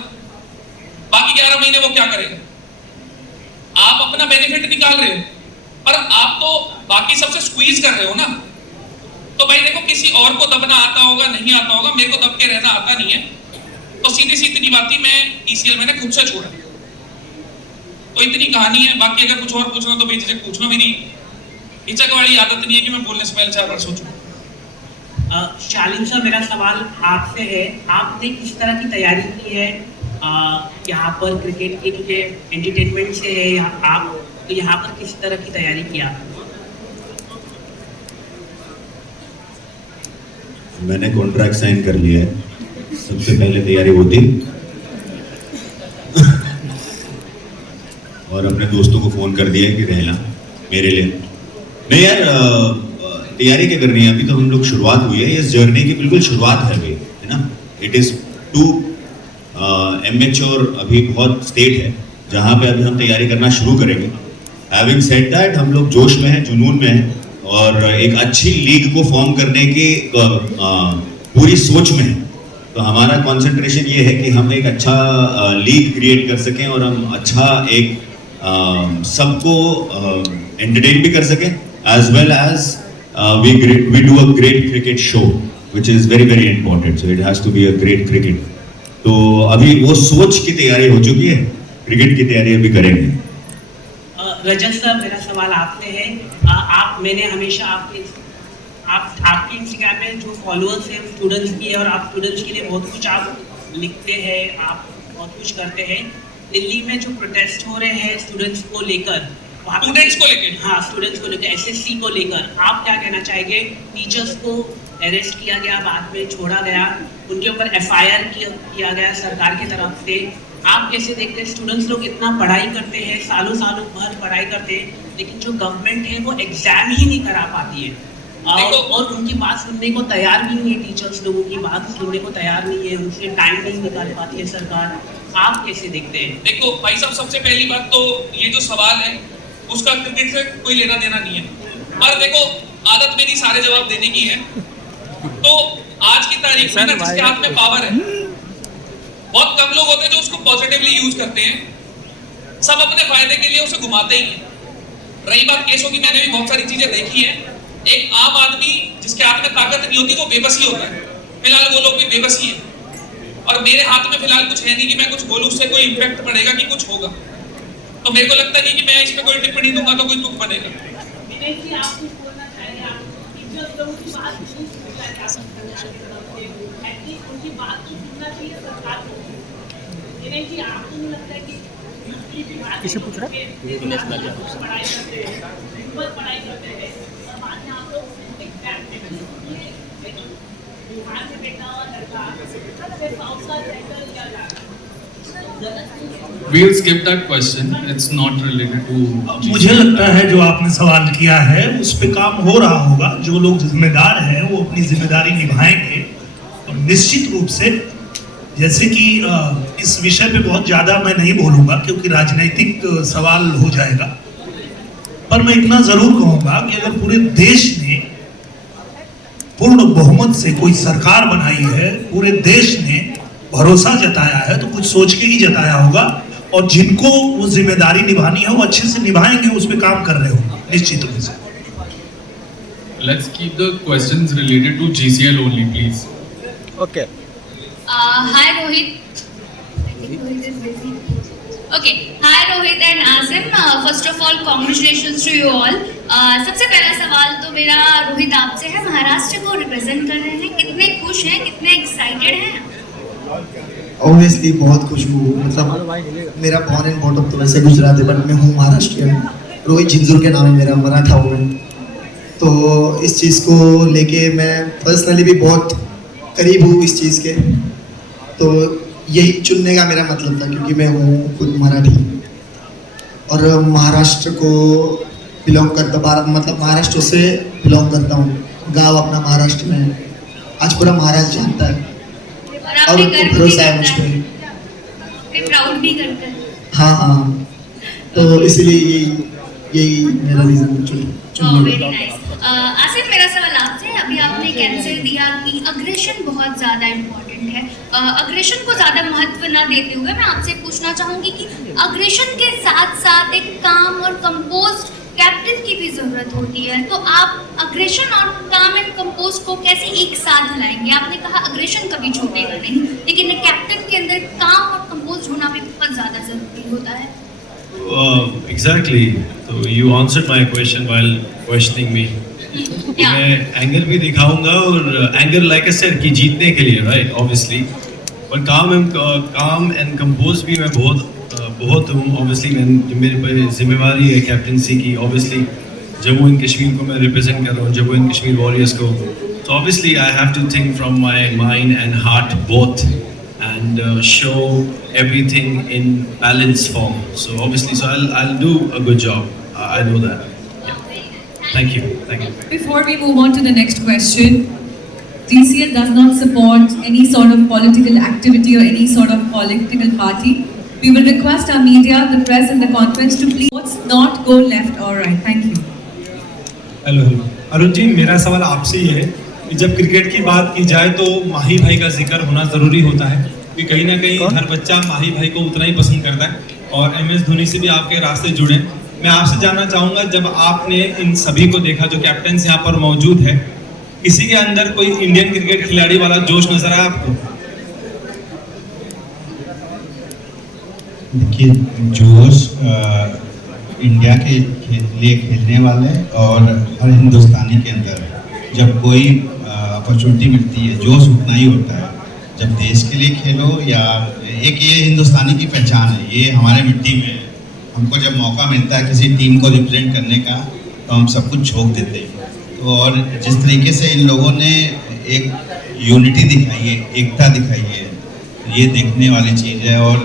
बाकी 11 महीने वो क्या करेगा? आप अपना बेनिफिट निकाल रहे हो, पर आप तो बाकी सबसे स्क्वीज कर रहे हो ना। तो भाई देखो, किसी और को दबना आता होगा, नहीं आता होगा, मेरे को दब के रहना आता नहीं है, तो सीधी सी इतनी बात ही मैं टीसीएल मैंने खुद से छोड़ा, तो इतनी कहानी है। बाकी अगर कुछ और पूछना तो बेझिझक पूछना, मेरी हिचक वाली आदत नहीं है कि मैं बोलने से पहले 4 बार सोचूं। शालीन सर, मेरा सवाल आपसे है, आपने किस तरह की तैयारी की है यहाँ पर क्रिकेट के, क्योंकि एंटरटेनमेंट से है आप, तो यहाँ पर किस तरह की तैयारी की आपने? मैंने कॉन्ट्रैक्ट साइन कर लिया है, सबसे पहले तैयारी वो थी और अपने दोस्तों को फोन कर दिया कि रहना मेरे लिए। नहीं यार, तैयारी क्या करनी है, अभी तो हम लोग शुरुआत हुई है, इस जर्नी की बिल्कुल शुरुआत है अभी, है ना। इट इज टू इमैच्योर, अभी बहुत स्टेट है जहाँ पे अभी हम तैयारी करना शुरू करेंगे। हैविंग सेड दैट, हम लोग जोश में हैं, जुनून में हैं और एक अच्छी लीग को फॉर्म करने की पूरी सोच में है। तो हमारा कंसंट्रेशन ये है कि हम एक अच्छा लीग क्रिएट कर सकें और हम अच्छा एक सबको एंटरटेन भी कर सकें, as well as we do a great cricket show which is very very important, so it has to be a great cricket. तो अभी वो सोच की तैयारी हो चुकी है, क्रिकेट की तैयारी अभी करेंगे। रजत सर, मेरा सवाल आपसे है, मैंने हमेशा आपके इंस्टाग्राम में जो फॉलोअर्स हैं स्टूडेंट्स की है, और आप स्टूडेंट्स के लिए बहुत कुछ आप लिखते हैं, आप बहुत कुछ करते हैं। दिल्ली में जो प्रोटेस्ट हो रहे हैं स्टूडेंट्स को लेकर, स्टूडेंट्स को लेकर, हाँ स्टूडेंट्स को लेकर, एसएससी को लेकर, आप क्या कहना चाहेंगे? टीचर्स को अरेस्ट किया गया, बाद में छोड़ा गया, उनके ऊपर एफआईआर किया गया सरकार की तरफ से, आप कैसे देखते हैं? स्टूडेंट्स लोग इतना पढ़ाई करते हैं, सालों सालों भर पढ़ाई करते हैं, लेकिन जो गवर्नमेंट है वो एग्जाम ही नहीं करा पाती है, और उनकी बात सुनने को तैयार भी नहीं है, टीचर्स लोगों की बात सुनने को तैयार नहीं है, उनसे टाइम नहीं निकाल पाती है सरकार। आप कैसे देखते हैं? देखो भाई साहब, सबसे पहली बात तो ये जो सवाल है उसका क्रिकेट से कोई लेना देना नहीं है, और देखो आदत मेरी सारे जवाब देने की है। तो आज की तारीख में ना जिसके हाथ में पावर है, बहुत कम लोग होते हैं जो उसको पॉजिटिवली यूज करते हैं, सब अपने फायदे के लिए उसे घुमाते ही हैं। रही बात केसों की, मैंने भी बहुत सारी चीजें देखी है। एक आम आदमी जिसके हाथ में ताकत नहीं होती वो बेबसी होता है, फिलहाल वो लोग भी बेबसी है, और मेरे हाथ में फिलहाल कुछ है नहीं कि मैं कुछ बोलूं उससे कोई इम्पैक्ट पड़ेगा कि कुछ होगा, तो मेरे को लगता नहीं कि मैं इस पे कोई टिप्पणी दूंगा तो कोई तुक बनेगा। किसे पूछ रहा है? We'll skip that question. It's not related to. मुझे लगता है जो आपने सवाल किया है उस पे काम हो रहा होगा। जो लोग जिम्मेदार हैं वो अपनी जिम्मेदारी निभाएंगे, और निश्चित रूप से, जैसे कि इस विषय पे बहुत ज़्यादा मैं नहीं बोलूँगा क्योंकि राजनीतिक सवाल हो जाएगा, पर मैं इतना ज़रूर कहूँगा कि अगर पूरे देश ने पूर्ण बहुमत से कोई सरकार बनाई है, पूरे देश ने भरोसा जताया है, तो कुछ सोच के ही जताया होगा, और जिनको वो जिम्मेदारी निभानी है वो अच्छे से निभाएंगे, उस पर काम कर रहे होंगे निश्चित रूप से। Let's keep the questions related to GCL only, please. Okay. Hi Rohit. Okay. Hi Rohit and Azim. First of all, congratulations to you all. सबसे पहला सवाल तो मेरा रोहित आपसे है, महाराष्ट्र को रिप्रेजेंट कर रहे हैं, कितने खुश हैं, कितने एक्साइटेड हैं? ऑब्वियसली बहुत खुश हूँ, मतलब मेरा बॉर्न एंड बॉटम तो वैसे गुजरात है, बट मैं हूँ महाराष्ट्रियन। रोहित जिंजूर के नाम है मेरा, मराठा हूँ मैं, तो इस चीज़ को लेके मैं पर्सनली भी बहुत करीब हूँ इस चीज़ के, तो यही चुनने का मेरा मतलब था क्योंकि मैं हूँ खुद मराठी और महाराष्ट्र को बिलोंग करता, मतलब महाराष्ट्र से बिलोंग करता हूँ, गाँव अपना महाराष्ट्र में, आज पूरा महाराष्ट्र जानता है और और आपने उनको गर्व भी भरोसा है करता मुझ है, पे। प्राउड भी करता है। हाँ हाँ, तो इसलिए यही मेरा रीजन चुन वेरी नाइस। आसिफ, मेरा सवाल आपसे है। अभी आपने एक आंसर दिया कि अग्रेशन बहुत ज़्यादा इम्पोर्टेंट है। अग्रेशन को ज़्यादा महत्व ना देते हुए मैं आपसे पूछना चाहूँगी कि अग्रेशन के साथ साथ एक काम और कंपोज्ड कैप्टन की भी ज़रूरत होती है, तो आप अग्रेशन और काम एंड कंपोज को कैसे एक साथ लाएंगे? आपने कहा अग्रेशन कभी छूटेगा नहीं, लेकिन एक कैप्टन के अंदर काम और कंपोज होना भी बहुत ज़्यादा ज़रूरी होता है। Exactly. So you answered my question while questioning me. मैं एंगर भी दिखाऊंगा और एंगर लाइक आई सेड कि जीतने के लिए, राइट, ऑब्वियसली, पर काम एंड कंपोज भी मैं बहुत हूँ ऑब्वियसली। मैं मेरे पे जिम्मेवारी है कैप्टनसी की, ऑब्वियसली जम्मू एंड कश्मीर को मैं रिप्रेजेंट कर रहा हूँ, जम्मू एंड कश्मीर वॉरियर्स को। So obviously I have to think from my mind and heart both and show everything in balanced form. So obviously, so I'll do a good job. I know that. Yeah. Thank you. Thank you. Before we move on to the next question, GCL does not support any sort of political activity or any sort of political party. We will request our media, the press and the conference to please not go left or right. Thank you. Hello Arun ji, मेरा सवाल आपसे ही है कि जब cricket की बात की जाए तो माही भाई का जिक्र होना ज़रूरी होता है, कि कहीं ना कहीं हर बच्चा माही भाई को उतना ही पसंद करता है, और MS धोनी से भी आपके रास्ते जुड़े। मैं आपसे जानना चाहूँगा, जब आपने इन सभी को देखा जो कैप्टन्स यहाँ पर मौजूद है, किसी के अंदर कोई इंडियन क्रिकेट खिलाड़ी वाला जोश नजर आया आपको? देखिए, जोश इंडिया के लिए खेलने वाले और हर हिंदुस्तानी के अंदर जब कोई अपॉर्चुनिटी मिलती है, जोश उतना ही होता है। जब देश के लिए खेलो, या एक ये हिंदुस्तानी की पहचान है, ये हमारे मिट्टी में है। हमको जब मौका मिलता है किसी टीम को रिप्रेजेंट करने का, तो हम सब कुछ झोंक देते हैं। तो और जिस तरीके से इन लोगों ने एक यूनिटी दिखाई है, एकता दिखाई है, ये देखने वाली चीज़ है। और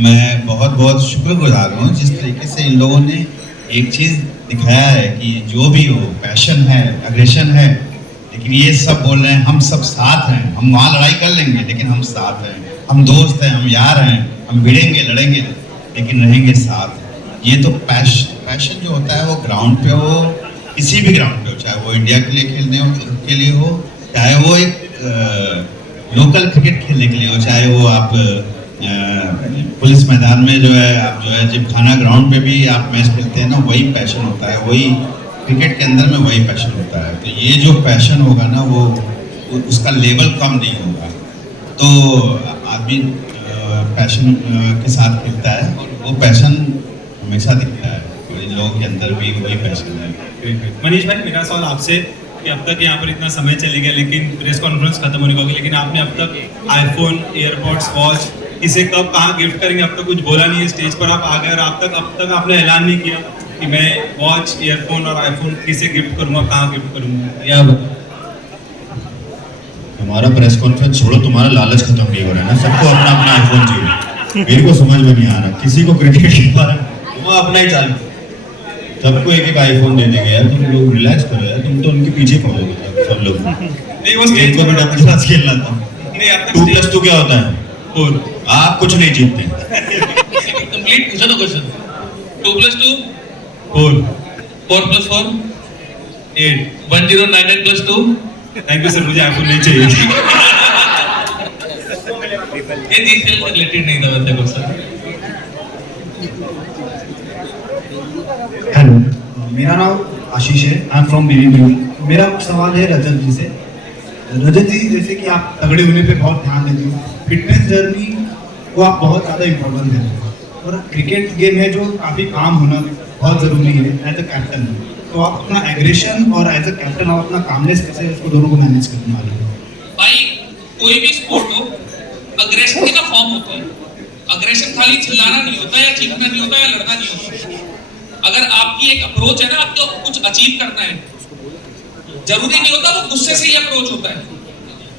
मैं बहुत बहुत शुक्रगुजार हूँ जिस तरीके से इन लोगों ने एक चीज़ दिखाया है कि जो भी हो, पैशन है, अग्रेशन है, लेकिन ये सब बोल रहे हैं हम सब साथ हैं। हम वहाँ लड़ाई कर लेंगे लेकिन हम साथ हैं, हम दोस्त हैं, हम यार हैं, हम भिड़ेंगे लड़ेंगे लेकिन रहेंगे साथ। ये तो पैशन जो होता है वो ग्राउंड पे हो, किसी भी ग्राउंड पे हो, चाहे वो इंडिया के लिए खेलने के लिए हो, चाहे वो एक लोकल क्रिकेट खेलने के लिए हो, चाहे वो आप पुलिस मैदान में जो है, आप जो है जिमखाना ग्राउंड पे भी आप मैच खेलते हैं ना, वही पैशन होता है, वही क्रिकेट के अंदर में वही पैशन होता है। तो ये जो पैशन होगा ना, वो उसका लेवल कम नहीं होगा। तो आदमी पैशन के साथ खेलता है और वो पैशन हमेशा दिखता है, तो इन लोगों के अंदर भी वही पैशन है। मनीष भाई, मेरा सवाल आपसे कि अब तक यहाँ पर इतना समय चले गया, लेकिन प्रेस कॉन्फ्रेंस खत्म होने को होगी, लेकिन आपने अब तक आईफोन, एयरपोर्ट्स, वॉच इसे कब कहाँ गिफ्ट करेंगे अब तक कुछ बोला नहीं है। स्टेज पर आप आ गए और अब तक आपने ऐलान नहीं किया कि मैं वॉच, ईयरफोन और आईफोन किसे गिफ्ट करूँगा, कहाँ गिफ्ट करूँगा, या हमारा प्रेस कॉन्फ्रेंस छोड़ो, तुम्हारा लालच खत्म नहीं हो रहा है ना। सबको अपना अपना आईफोन चाहिए, मेरे को समझ में नहीं आ रहा किसी को क्रिकेट के बारे में। तुम अपना ही चालू, सबको एक एक आईफोन दे देंगे यार। तुम लोग रिलैक्स करो यार, तुम तो उनके पीछे पड़ोगे सब लोग। नहीं, वो स्टेज को भी डबल साथ खेलना था। 2+2 क्या होता है? और आप कुछ नहीं जीतते। कंप्लीट पूछा तो क्वेश्चन। 2+2 4, 4+4 8, 1099+2। थैंक यू सर, मुझे आईफोन नहीं चाहिए। ये जीसीएल से रिलेटेड नहीं था वैसे क्वेश्चन। हेलो, मेरा नाम आशीष है, आई एम फ्रॉम बीबी। मेरा सवाल है रजत जी से। रजत जी, जैसे कि आप तगड़े होने पे बहुत ध्यान देते हो, फिटनेस जर्नी को आप बहुत ज़्यादा इम्पोर्टेंस देते हो, और क्रिकेट गेम है जो काफ़ी काम होना बहुत ज़रूरी है एज अ कैप्टन। तो आप अपना एग्रेशन और एज अ कैप्टन आप अपना कामनेस कैसे इसको दोनों को मैनेज करने वाले हो? भाई, कोई भी स्पोर्ट हो, अग्रेशन का फॉर्म होता है। अग्रेशन खाली चिल्लाना नहीं होता, या चीखना नहीं होता, या लड़ना नहीं होता। अगर आपकी एक अप्रोच है ना, आपको कुछ अचीव करना है, जरूरी नहीं होता वो गुस्से से ही अप्रोच होता है।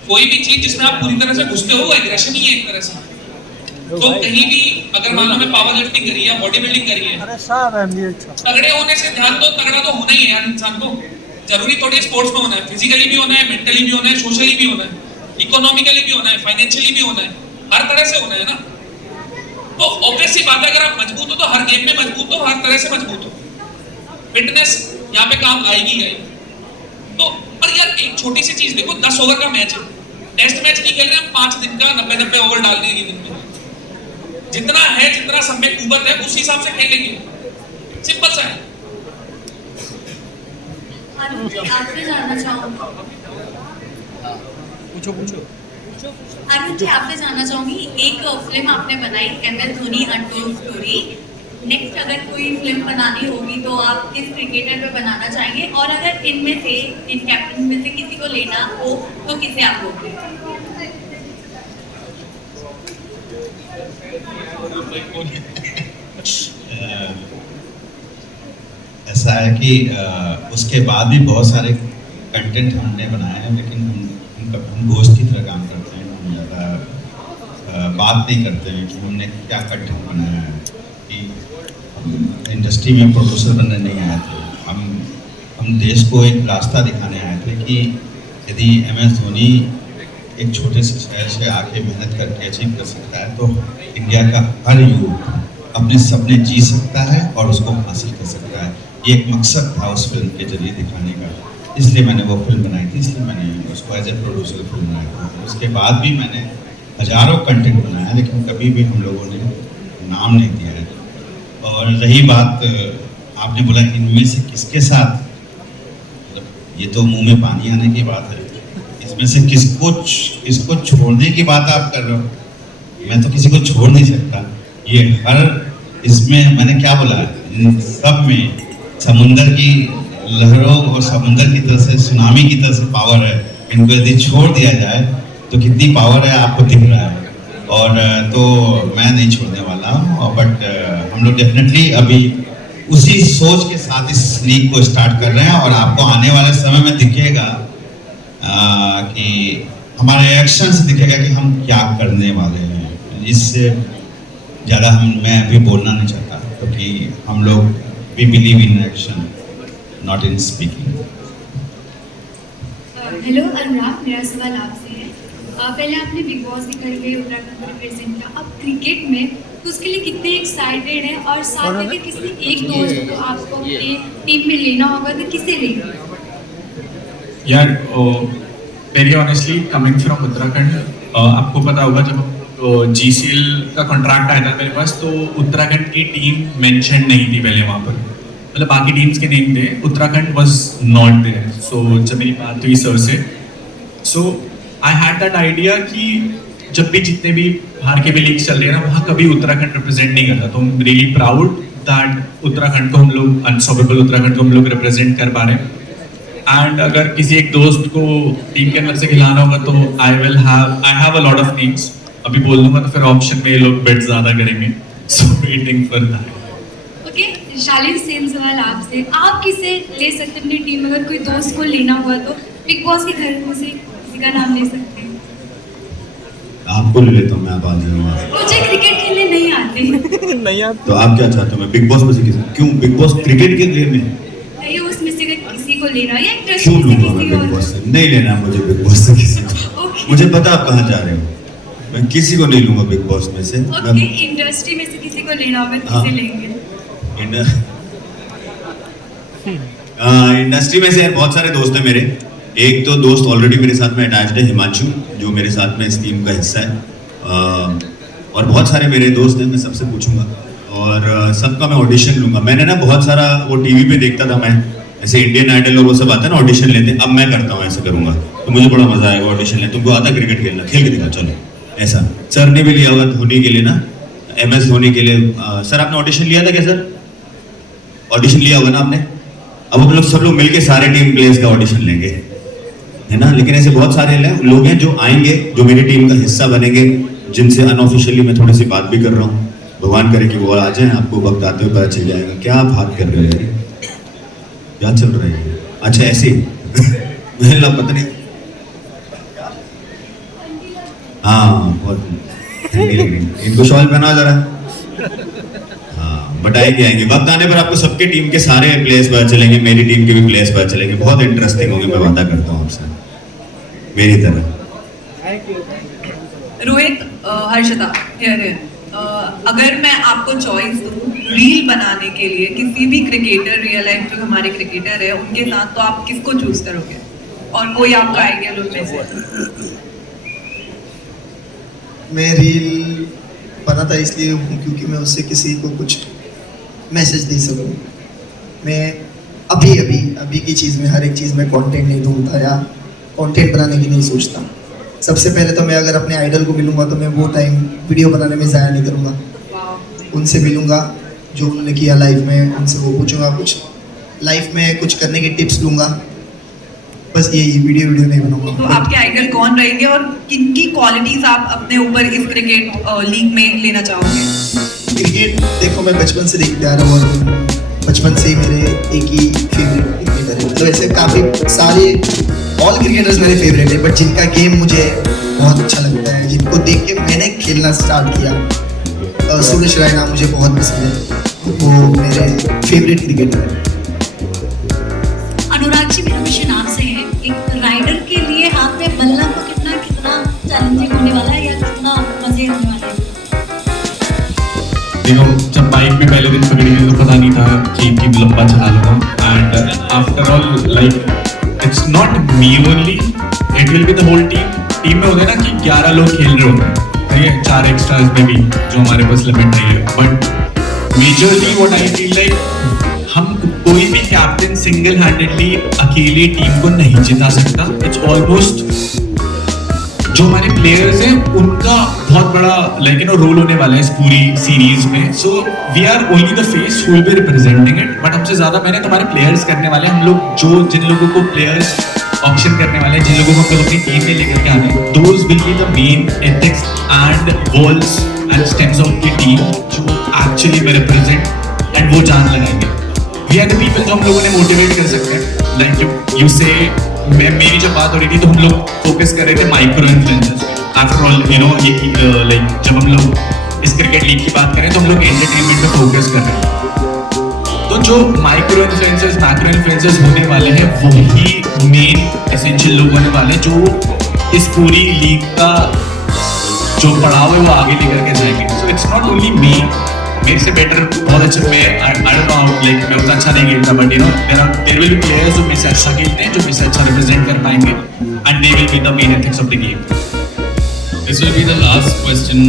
कोई भी चीज जिसमें आप पूरी तरह से घुसते हो, वो एग्रेशन ही है एक तरह से। तो कहीं भी अगर मान लो मैं पावर लिफ्टिंग करी है, बॉडी बिल्डिंग करी है, तगड़े होने से ध्यान दो, तगड़ा तो होना ही है यार इंसान को। जरूरी थोड़ी स्पोर्ट्स में होना है, फिजिकली भी होना है, मेंटली भी होना है, सोशली भी होना है, इकोनॉमिकली भी होना है, फाइनेंशियली भी होना है, हर तरह से होना है ना। तो ऑब्वियस सी बात है, अगर आप मजबूत हो तो हर गेम में मजबूत हो, हर तरह से मजबूत हो। फिटनेस यहाँ पे काम आएगी गई। तो पर यार एक छोटी सी चीज देखो, 10 ओवर का मैच है, टेस्ट मैच नहीं खेल रहे हम 5 दिन का, 90 ओवर डाल देंगे दिन में। जितना है, जितना सब में कुवत है उस हिसाब से खेलेंगे, सिंपल सा है। आपसे जानना चाहूंगा, पूछो अरुण जी आपसे जानना चाहूंगी, एक फिल्म आपने बनाई MS Dhoni untold story, next अगर कोई फिल्म बनानी होगी तो आप किस क्रिकेटर पे बनाना चाहेंगे, और अगर इनमें से इन कैप्टन में से किसी को लेना हो तो किसे आप लोगे? ऐसा है कि उसके बाद भी बहुत सारे कंटेंट हमने बनाए हैं, लेकिन हम घोस्ट की तरह काम करते हैं, हम ज़्यादा बात नहीं करते हैं कि हमने क्या कंटेंट बनाया है। कि इंडस्ट्री में प्रोड्यूसर बनने नहीं आए थे हम देश को एक रास्ता दिखाने आए थे कि यदि MS धोनी एक छोटे से शहर से आके मेहनत करके अचीव कर सकता है तो इंडिया का हर यूथ अपने सपने जी सकता है और उसको हासिल कर सकता है। ये एक मकसद था उस फिल्म के जरिए दिखाने का, इसलिए मैंने वो फिल्म बनाई थी, इसलिए मैंने उसको एज ए प्रोड्यूसर फिल्म बनाई थी। उसके बाद भी मैंने हज़ारों कंटेंट बनाया, लेकिन कभी भी हम लोगों ने नाम नहीं दिया है। और रही बात आपने बोला इनमें से किसके साथ, ये तो मुंह में पानी आने की बात है। इसमें से किसको छोड़ने की बात आप कर रहे हो, मैं तो किसी को छोड़ नहीं सकता। ये हर इसमें मैंने क्या बोला, इन सब में समुंदर की लहरों और समुंदर की तरह से, सुनामी की तरह से पावर है। इनको यदि छोड़ दिया जाए तो कितनी पावर है आपको दिख रहा है। और तो मैं नहीं छोड़ने वाला हूँ, बट हम लोग डेफिनेटली अभी उसी सोच के साथ इस लीग को स्टार्ट कर रहे हैं। और आपको आने वाले समय में दिखेगा कि हमारे एक्शन से दिखेगा कि हम क्या करने वाले हैं। इससे ज़्यादा मैं अभी बोलना नहीं चाहता, क्योंकि हम लोग we believe in action not in speaking. Hello Anurag, मेरा सवाल आपसे है। पहले आपने बिग बॉस भी करके उत्तराखंड को रिप्रेजेंट किया, अब क्रिकेट में तो उसके लिए कितने एक्साइटेड हैं, और साथ में अगर किसी एक दोस्त को आपको अपनी टीम में लेना होगा तो किसे लेंगे? यार very honestly coming from Uttarakhand, आपको पता होगा जब GCL का कॉन्ट्रैक्ट आया था मेरे पास, तो उत्तराखंड की टीम मेंशन नहीं थी पहले वहाँ पर, मतलब बाकी टीम्स के नेम थे, उत्तराखंड वाज नॉट देयर। सो जब मेरी बात हुई सर से, सो आई हैड दैट आइडिया कि जब भी जितने भी बाहर के भी लीग्स चल रहे हैं ना, वहाँ कभी उत्तराखंड रिप्रेजेंट नहीं करता। तो I am really proud that Uttarakhand को हम लोग, अनस्टॉपेबल उत्तराखंड को हम लोग रिप्रेजेंट कर पा रहे हैं। एंड अगर किसी एक दोस्त को टीम के अंदर से खिलाना होगा तो आई have a lot of names. अभी बोल दूंगा तो फिर ऑप्शन में ये लोग बेट ज्यादा करेंगे, so waiting for that. Okay, Shaleen same सवाल आपसे, आप किसे ले सकते हैं अपनी टीम में? अगर कोई दोस्त को लेना हुआ तो बिग बॉस के घर में से किसी का नाम ले सकते हैं? आपको ले लेता हूँ मैं, आप आ जाऊँगा। मुझे क्रिकेट खेलने नहीं आते। नहीं आते तो आप क्या चाहते हो, मैं बिग बॉस में से किसी, क्यों बिग बॉस क्रिकेट के लिए में नहीं, उसमें से किसी को लेना या इंटरेस्ट क्यों में से लूँगा मैं किसी बिग बॉस और? से? नहीं लेना मुझे बिग बॉस से किसी को। मुझे पता आप कहाँ जा रहे हो, मैं किसी को नहीं लूँगा बिग बॉस में से। ओके, इंडस्ट्री में से किसी को लेना होगा तो किसे लेंगे? इंडस्ट्री में से यार बहुत सारे दोस्त हैं मेरे। एक तो दोस्त ऑलरेडी मेरे साथ में अटैच्ड है, हिमांशु, जो मेरे साथ में इस टीम का हिस्सा है। और बहुत सारे मेरे दोस्त हैं, मैं सबसे पूछूंगा और सबका मैं ऑडिशन लूँगा। मैंने ना बहुत सारा वो टीवी पे देखता था मैं, ऐसे इंडियन आइडल और वो सब आता है ना, ऑडिशन लेते हैं। अब मैं करता हूँ, ऐसे करूँगा तो मुझे बड़ा मजा आएगा ऑडिशन ले। तुमको आता क्रिकेट खेलना, खेल के दिखा, चलो ऐसा। सर ने भी लिया होगा धोनी के लिए ना, MS धोनी के लिए। सर आपने ऑडिशन लिया था क्या? सर ऑडिशन लिया होगा ना आपने। अब हम लोग सब लोग मिलके सारे टीम प्लेयर्स का ऑडिशन लेंगे, है ना। लेकिन ऐसे बहुत सारे लोग हैं जो आएंगे, जो मेरी टीम का हिस्सा बनेंगे, जिनसे अनऑफिशियली मैं थोड़ी सी बात भी कर रहा हूँ। भगवान करे कि वो आ जाए, आपको वक्त आते हुए पता चल जाएगा। क्या आप बात कर रहे हो यार, क्या चल रहा है? अच्छा ऐसे मुझे पता नहीं। हाँ बहुत ठंडी लग रही है, इनको शॉल पहना जरा। हाँ बताएंगे आएंगे वक्त आने पर आपको सबके टीम के सारे प्लेयर्स पता चलेंगे, मेरी टीम के भी प्लेयर्स पता चलेंगे, बहुत इंटरेस्टिंग होंगे, मैं वादा करता हूँ आपसे मेरी तरह। रोहित, हर्षिता here है। अगर मैं आपको चॉइस दूँ रील बनाने के लिए किसी भी क्रिकेटर, रियल लाइफ जो हमारे क्रिकेटर है उनके साथ, तो आप किसको चूज करोगे और कोई आपका आइडिया लो में से? मैं रील बनाता इसलिए हूँ क्योंकि मैं उससे किसी को कुछ मैसेज दे सकूँ। मैं अभी की चीज़ में, हर एक चीज़ में कंटेंट नहीं ढूंढता या कंटेंट बनाने की नहीं सोचता। सबसे पहले तो मैं अगर अपने आइडल को मिलूंगा तो मैं वो टाइम वीडियो बनाने में ज़ाया नहीं करूँगा। उनसे मिलूंगा, जो उन्होंने किया लाइफ में, उनसे वो पूछूंगा, कुछ लाइफ में कुछ करने की टिप्स लूँगा। बस यही, वीडियो नहीं बनाऊंगा। तो आपके आइडल कौन रहेंगे और किनकी क्वालिटीज आप अपने ऊपर इस क्रिकेट लीग में लेना चाहोगे? क्रिकेट देखो, मैं बचपन से देखते आ रहा हूँ और बचपन से ही मेरे एक ही फेवरेट क्रिकेटर है। मतलब ऐसे काफ़ी सारे ऑल क्रिकेटर्स मेरे फेवरेट है, बट जिनका गेम मुझे बहुत अच्छा लगता है, जिनको देख के मैंने खेलना स्टार्ट किया, सुरेश रैना मुझे बहुत पसंद है, वो मेरे फेवरेट क्रिकेटर है। अनुराग जी, मेरा क्वेश्चन आपसे है, एक राइडर के लिए हाथ में बल्ला को कितना चैलेंजिंग होने वाला है या कितना मजे होने वाला है? देखो, जब बाइक में पहले दिन पकड़ी थी तो पता नहीं था कि लंबा चला लूँगा, and after all like it's not me only, it will be the whole team में होता है ना कि 11 लोग खेल रहे होते हैं, ठीक है, 4 एक्स्ट्रास में भी जो हमारे पास लिमिट नहीं है, but majorly what I feel like हम कोई भी कैप्टन सिंगल हैंडेडली अकेले टीम को नहीं जिता सकता। इट्स ऑलमोस्ट जो हमारे प्लेयर्स हैं उनका बहुत बड़ा लाइक यू नो रोल होने वाला है इस पूरी सीरीज में। So we are only the face who will be representing it, but हमसे ज्यादा मैंने तुम्हारे प्लेयर्स करने वाले हैं। हम लोग जो जिन लोगों को प्लेयर्स ऑप्शन करने वाले हैं, जिन लोगों को हम लोग अपनी टीम में लेकर के आने हैं, those will be the main ethics and walls and stems of the team जो एक्चुअली में रिप्रेजेंट, एंड वो जान लगाएंगे। वी आर द पीपल जो हम लोगों ने मोटिवेट कर सकते हैं। लाइक यू से मेरी जब बात हो रही थी तो हम लोग फोकस कर रहे थे micro influencers. After all you know ये लाइक जब हम लोग इस क्रिकेट लीग की बात करें तो हम लोग एंटरटेनमेंट पे फोकस कर रहे हैं। तो जो माइक्रो इन्फ्लुएंसर्स, मैक्रो इन्फ्लुएंसर्स होने वाले हैं वही मेन एसेंशियल लोग होने वाले जो इस पूरी लीग का जो पड़ाव है वो आगे लेकर के जाएंगे। So it's not only me, मेरे से बेटर बहुत अच्छा मैं आई डोंट नो लाइक मैं उतना अच्छा नहीं खेलता, but you know there will be players जो मेरे से अच्छा खेलते हैं, जो मेरे से अच्छा रिप्रेजेंट कर पाएंगे, and they will be the main ethics of the game. This will be the last question.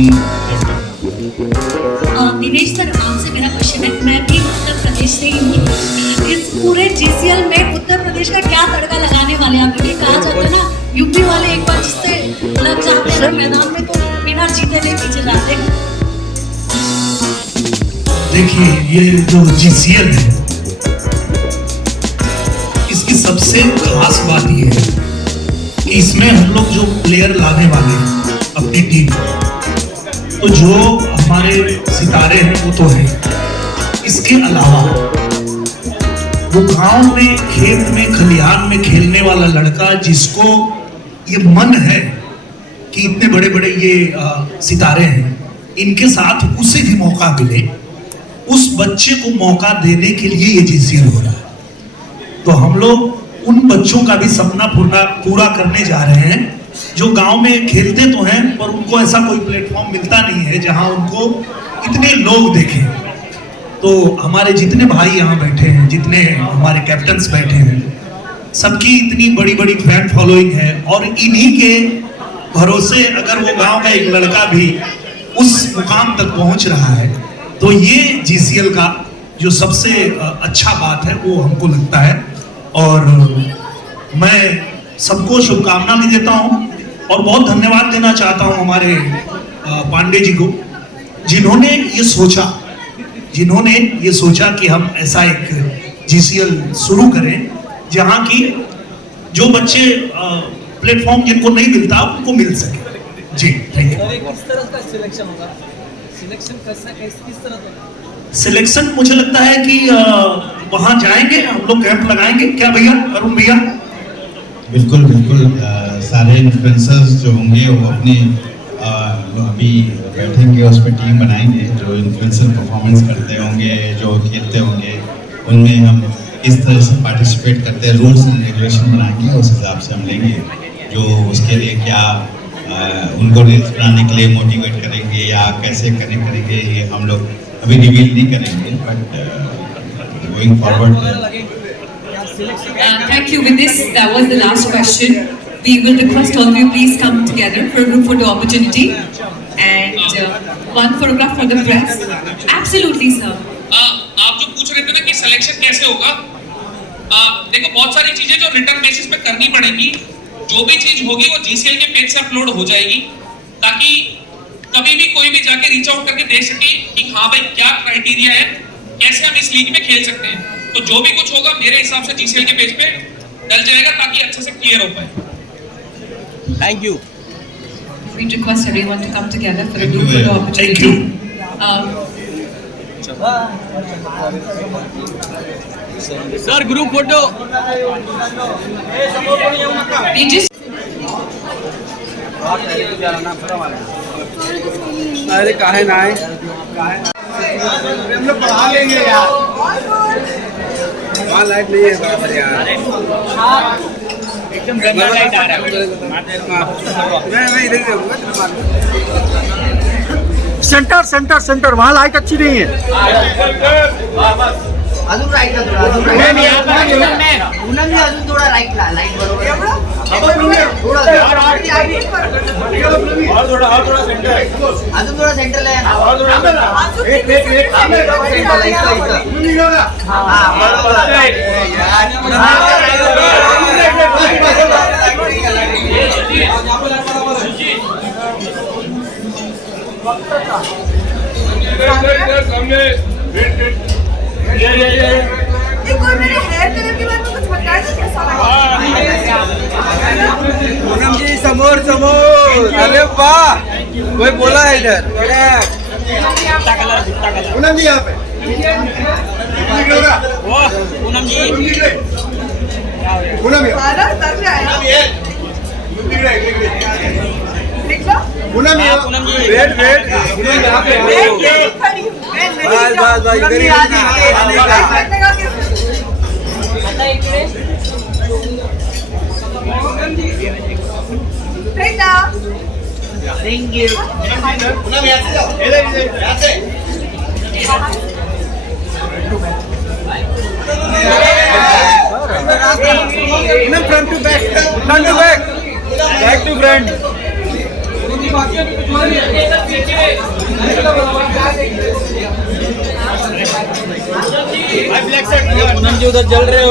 Dinesh sir, आपसे मेरा क्वेश्चन है, मैं भी उत्तर प्रदेश से ही हूँ। इस पूरे जीसीएल में उत्तर प्रदेश का क्या तड़का लगाने वाले हैं? क्योंकि कहा जाता है ना, यूपी वाले एक बार जिससे लग जाते हैं मैदान में तो बिना जीते नहीं पीछे जाते हैं। देखिए, ये जो जीसीएल है इसकी सबसे खास बात ये है कि इसमें हम लोग जो प्लेयर लाने वाले हैं अपनी टीम, तो जो हमारे सितारे हैं वो तो हैं, इसके अलावा वो गांव में, खेत में, खलिहान में खेलने वाला लड़का जिसको ये मन है कि इतने बड़े बड़े ये सितारे हैं, इनके साथ उसे भी मौका मिले, उस बच्चे को मौका देने के लिए ये जीसीएल हो रहा है। तो हम लोग उन बच्चों का भी सपना पूरा करने जा रहे हैं जो गांव में खेलते तो हैं पर उनको ऐसा कोई प्लेटफॉर्म मिलता नहीं है जहां उनको इतने लोग देखें। तो हमारे जितने भाई यहाँ बैठे हैं, जितने हमारे कैप्टन्स बैठे हैं, सबकी इतनी बड़ी बड़ी फैन फॉलोइंग है, और इन्हीं के भरोसे अगर वो गांव का एक लड़का भी उस मुकाम तक पहुंच रहा है, तो ये जीसीएल का जो सबसे अच्छा बात है वो हमको लगता है। और मैं सबको शुभकामना भी देता हूं और बहुत धन्यवाद देना चाहता हूं हमारे पांडे जी को, जिन्होंने ये सोचा कि हम ऐसा एक जीसीएल शुरू करें जहां की जो बच्चे प्लेटफॉर्म जिनको नहीं मिलता उनको मिल सके। जी, थैंक यू। किस तरह का सिलेक्शन होगा? सिलेक्शन किस तरह का? सिलेक्शन मुझे लगता है कि वहां जाएंगे, हम लोग कैंप लगाएंगे, क्या भैया, अरुण भैया? बिल्कुल बिल्कुल, सारे इन्फ्लुएंसर्स जो होंगे वो अपनी लोग अभी बैठेंगे, उस पर टीम बनाएंगे जो इन्फ्लुएंसर परफॉर्मेंस करते होंगे, जो खेलते होंगे, उनमें हम किस तरह से पार्टिसिपेट करते हैं, रूल्स एंड रेगुलेशन बनाएंगे, उस हिसाब से हम लेंगे। जो उसके लिए क्या उनको रील्स बनाने के लिए मोटिवेट करेंगे या कैसे कनेक्ट करेंगे, ये हम लोग अभी रिवील नहीं करेंगे, but going forward. Thank you. With this, that was the last question. We will request all of you please come together for a group photo opportunity and one photograph for the press. Absolutely, sir. आप जो पूछ रहे थे ना कि selection कैसे होगा, देखो बहुत सारी चीजें जो रिटर्न बेसिस पे करनी पड़ेंगी। जो भी चीज होगी वो GCL के पेज से अपलोड हो जाएगी, ताकि कभी भी कोई भी जाके रीच आउट करके देख सके कि हाँ भाई क्या क्राइटेरिया है, कैसे हम इस लीग में खेल सकते हैं। तो जो भी कुछ होगा मेरे हिसाब से GCL के पेज पे डल जाएगा, ताकि अच्छे से क्लियर हो पाए। Thank you. We request everyone to come together for a group photo opportunity. Sir, group photo. We just अरे काहे ना है, हम लोग पढ़ा लेंगे यार। वहाँ लाइट नहीं है बराबर यार, एकदम गंदा लाइट आ रहा है। मैं इधर ही रहूँगा। सेंटर सेंटर सेंटर, वहाँ लाइट अच्छी नहीं है। अजून राईट ला थोडा, अजून अजून थोडा राईट ला, लाईट बरोबर अजून थोडा सेंटरला या ना, पूनम जी समोर समोर, अरे वाह, कोई बोला है इधर। पूनम जी यहाँ पे, पूनम जी, पूनम पूनम जी, वेट वेट, पूनम यहाँ पे, बस बस बस इधर ही थैंक यू। पूनम यहाँ से जाओ, यहाँ से। Front to back, back to front. Poonam ji उधर जल रहे हो।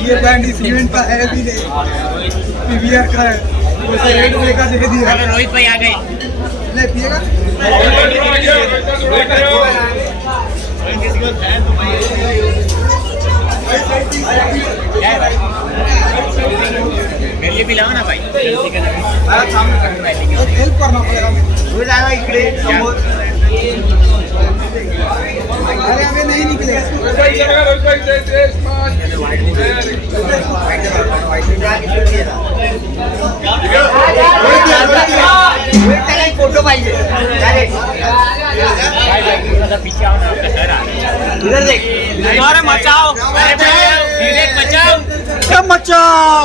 ये बैंड इस इवेंट का है भी नहीं, PVR का है, उसे रेट लेकर दे दिया। रोहित भाई आ गए, ले पिएगा। मेरे लिए भी लाओ ना भाई, हेल्प करना पड़ेगा, हो जाएगा इकडे समोर। अरे हमें नहीं निकलेगा। फोटो पाहिजे, इधर देख, अरे मचाओ, अरे मचाओ, मचाओ।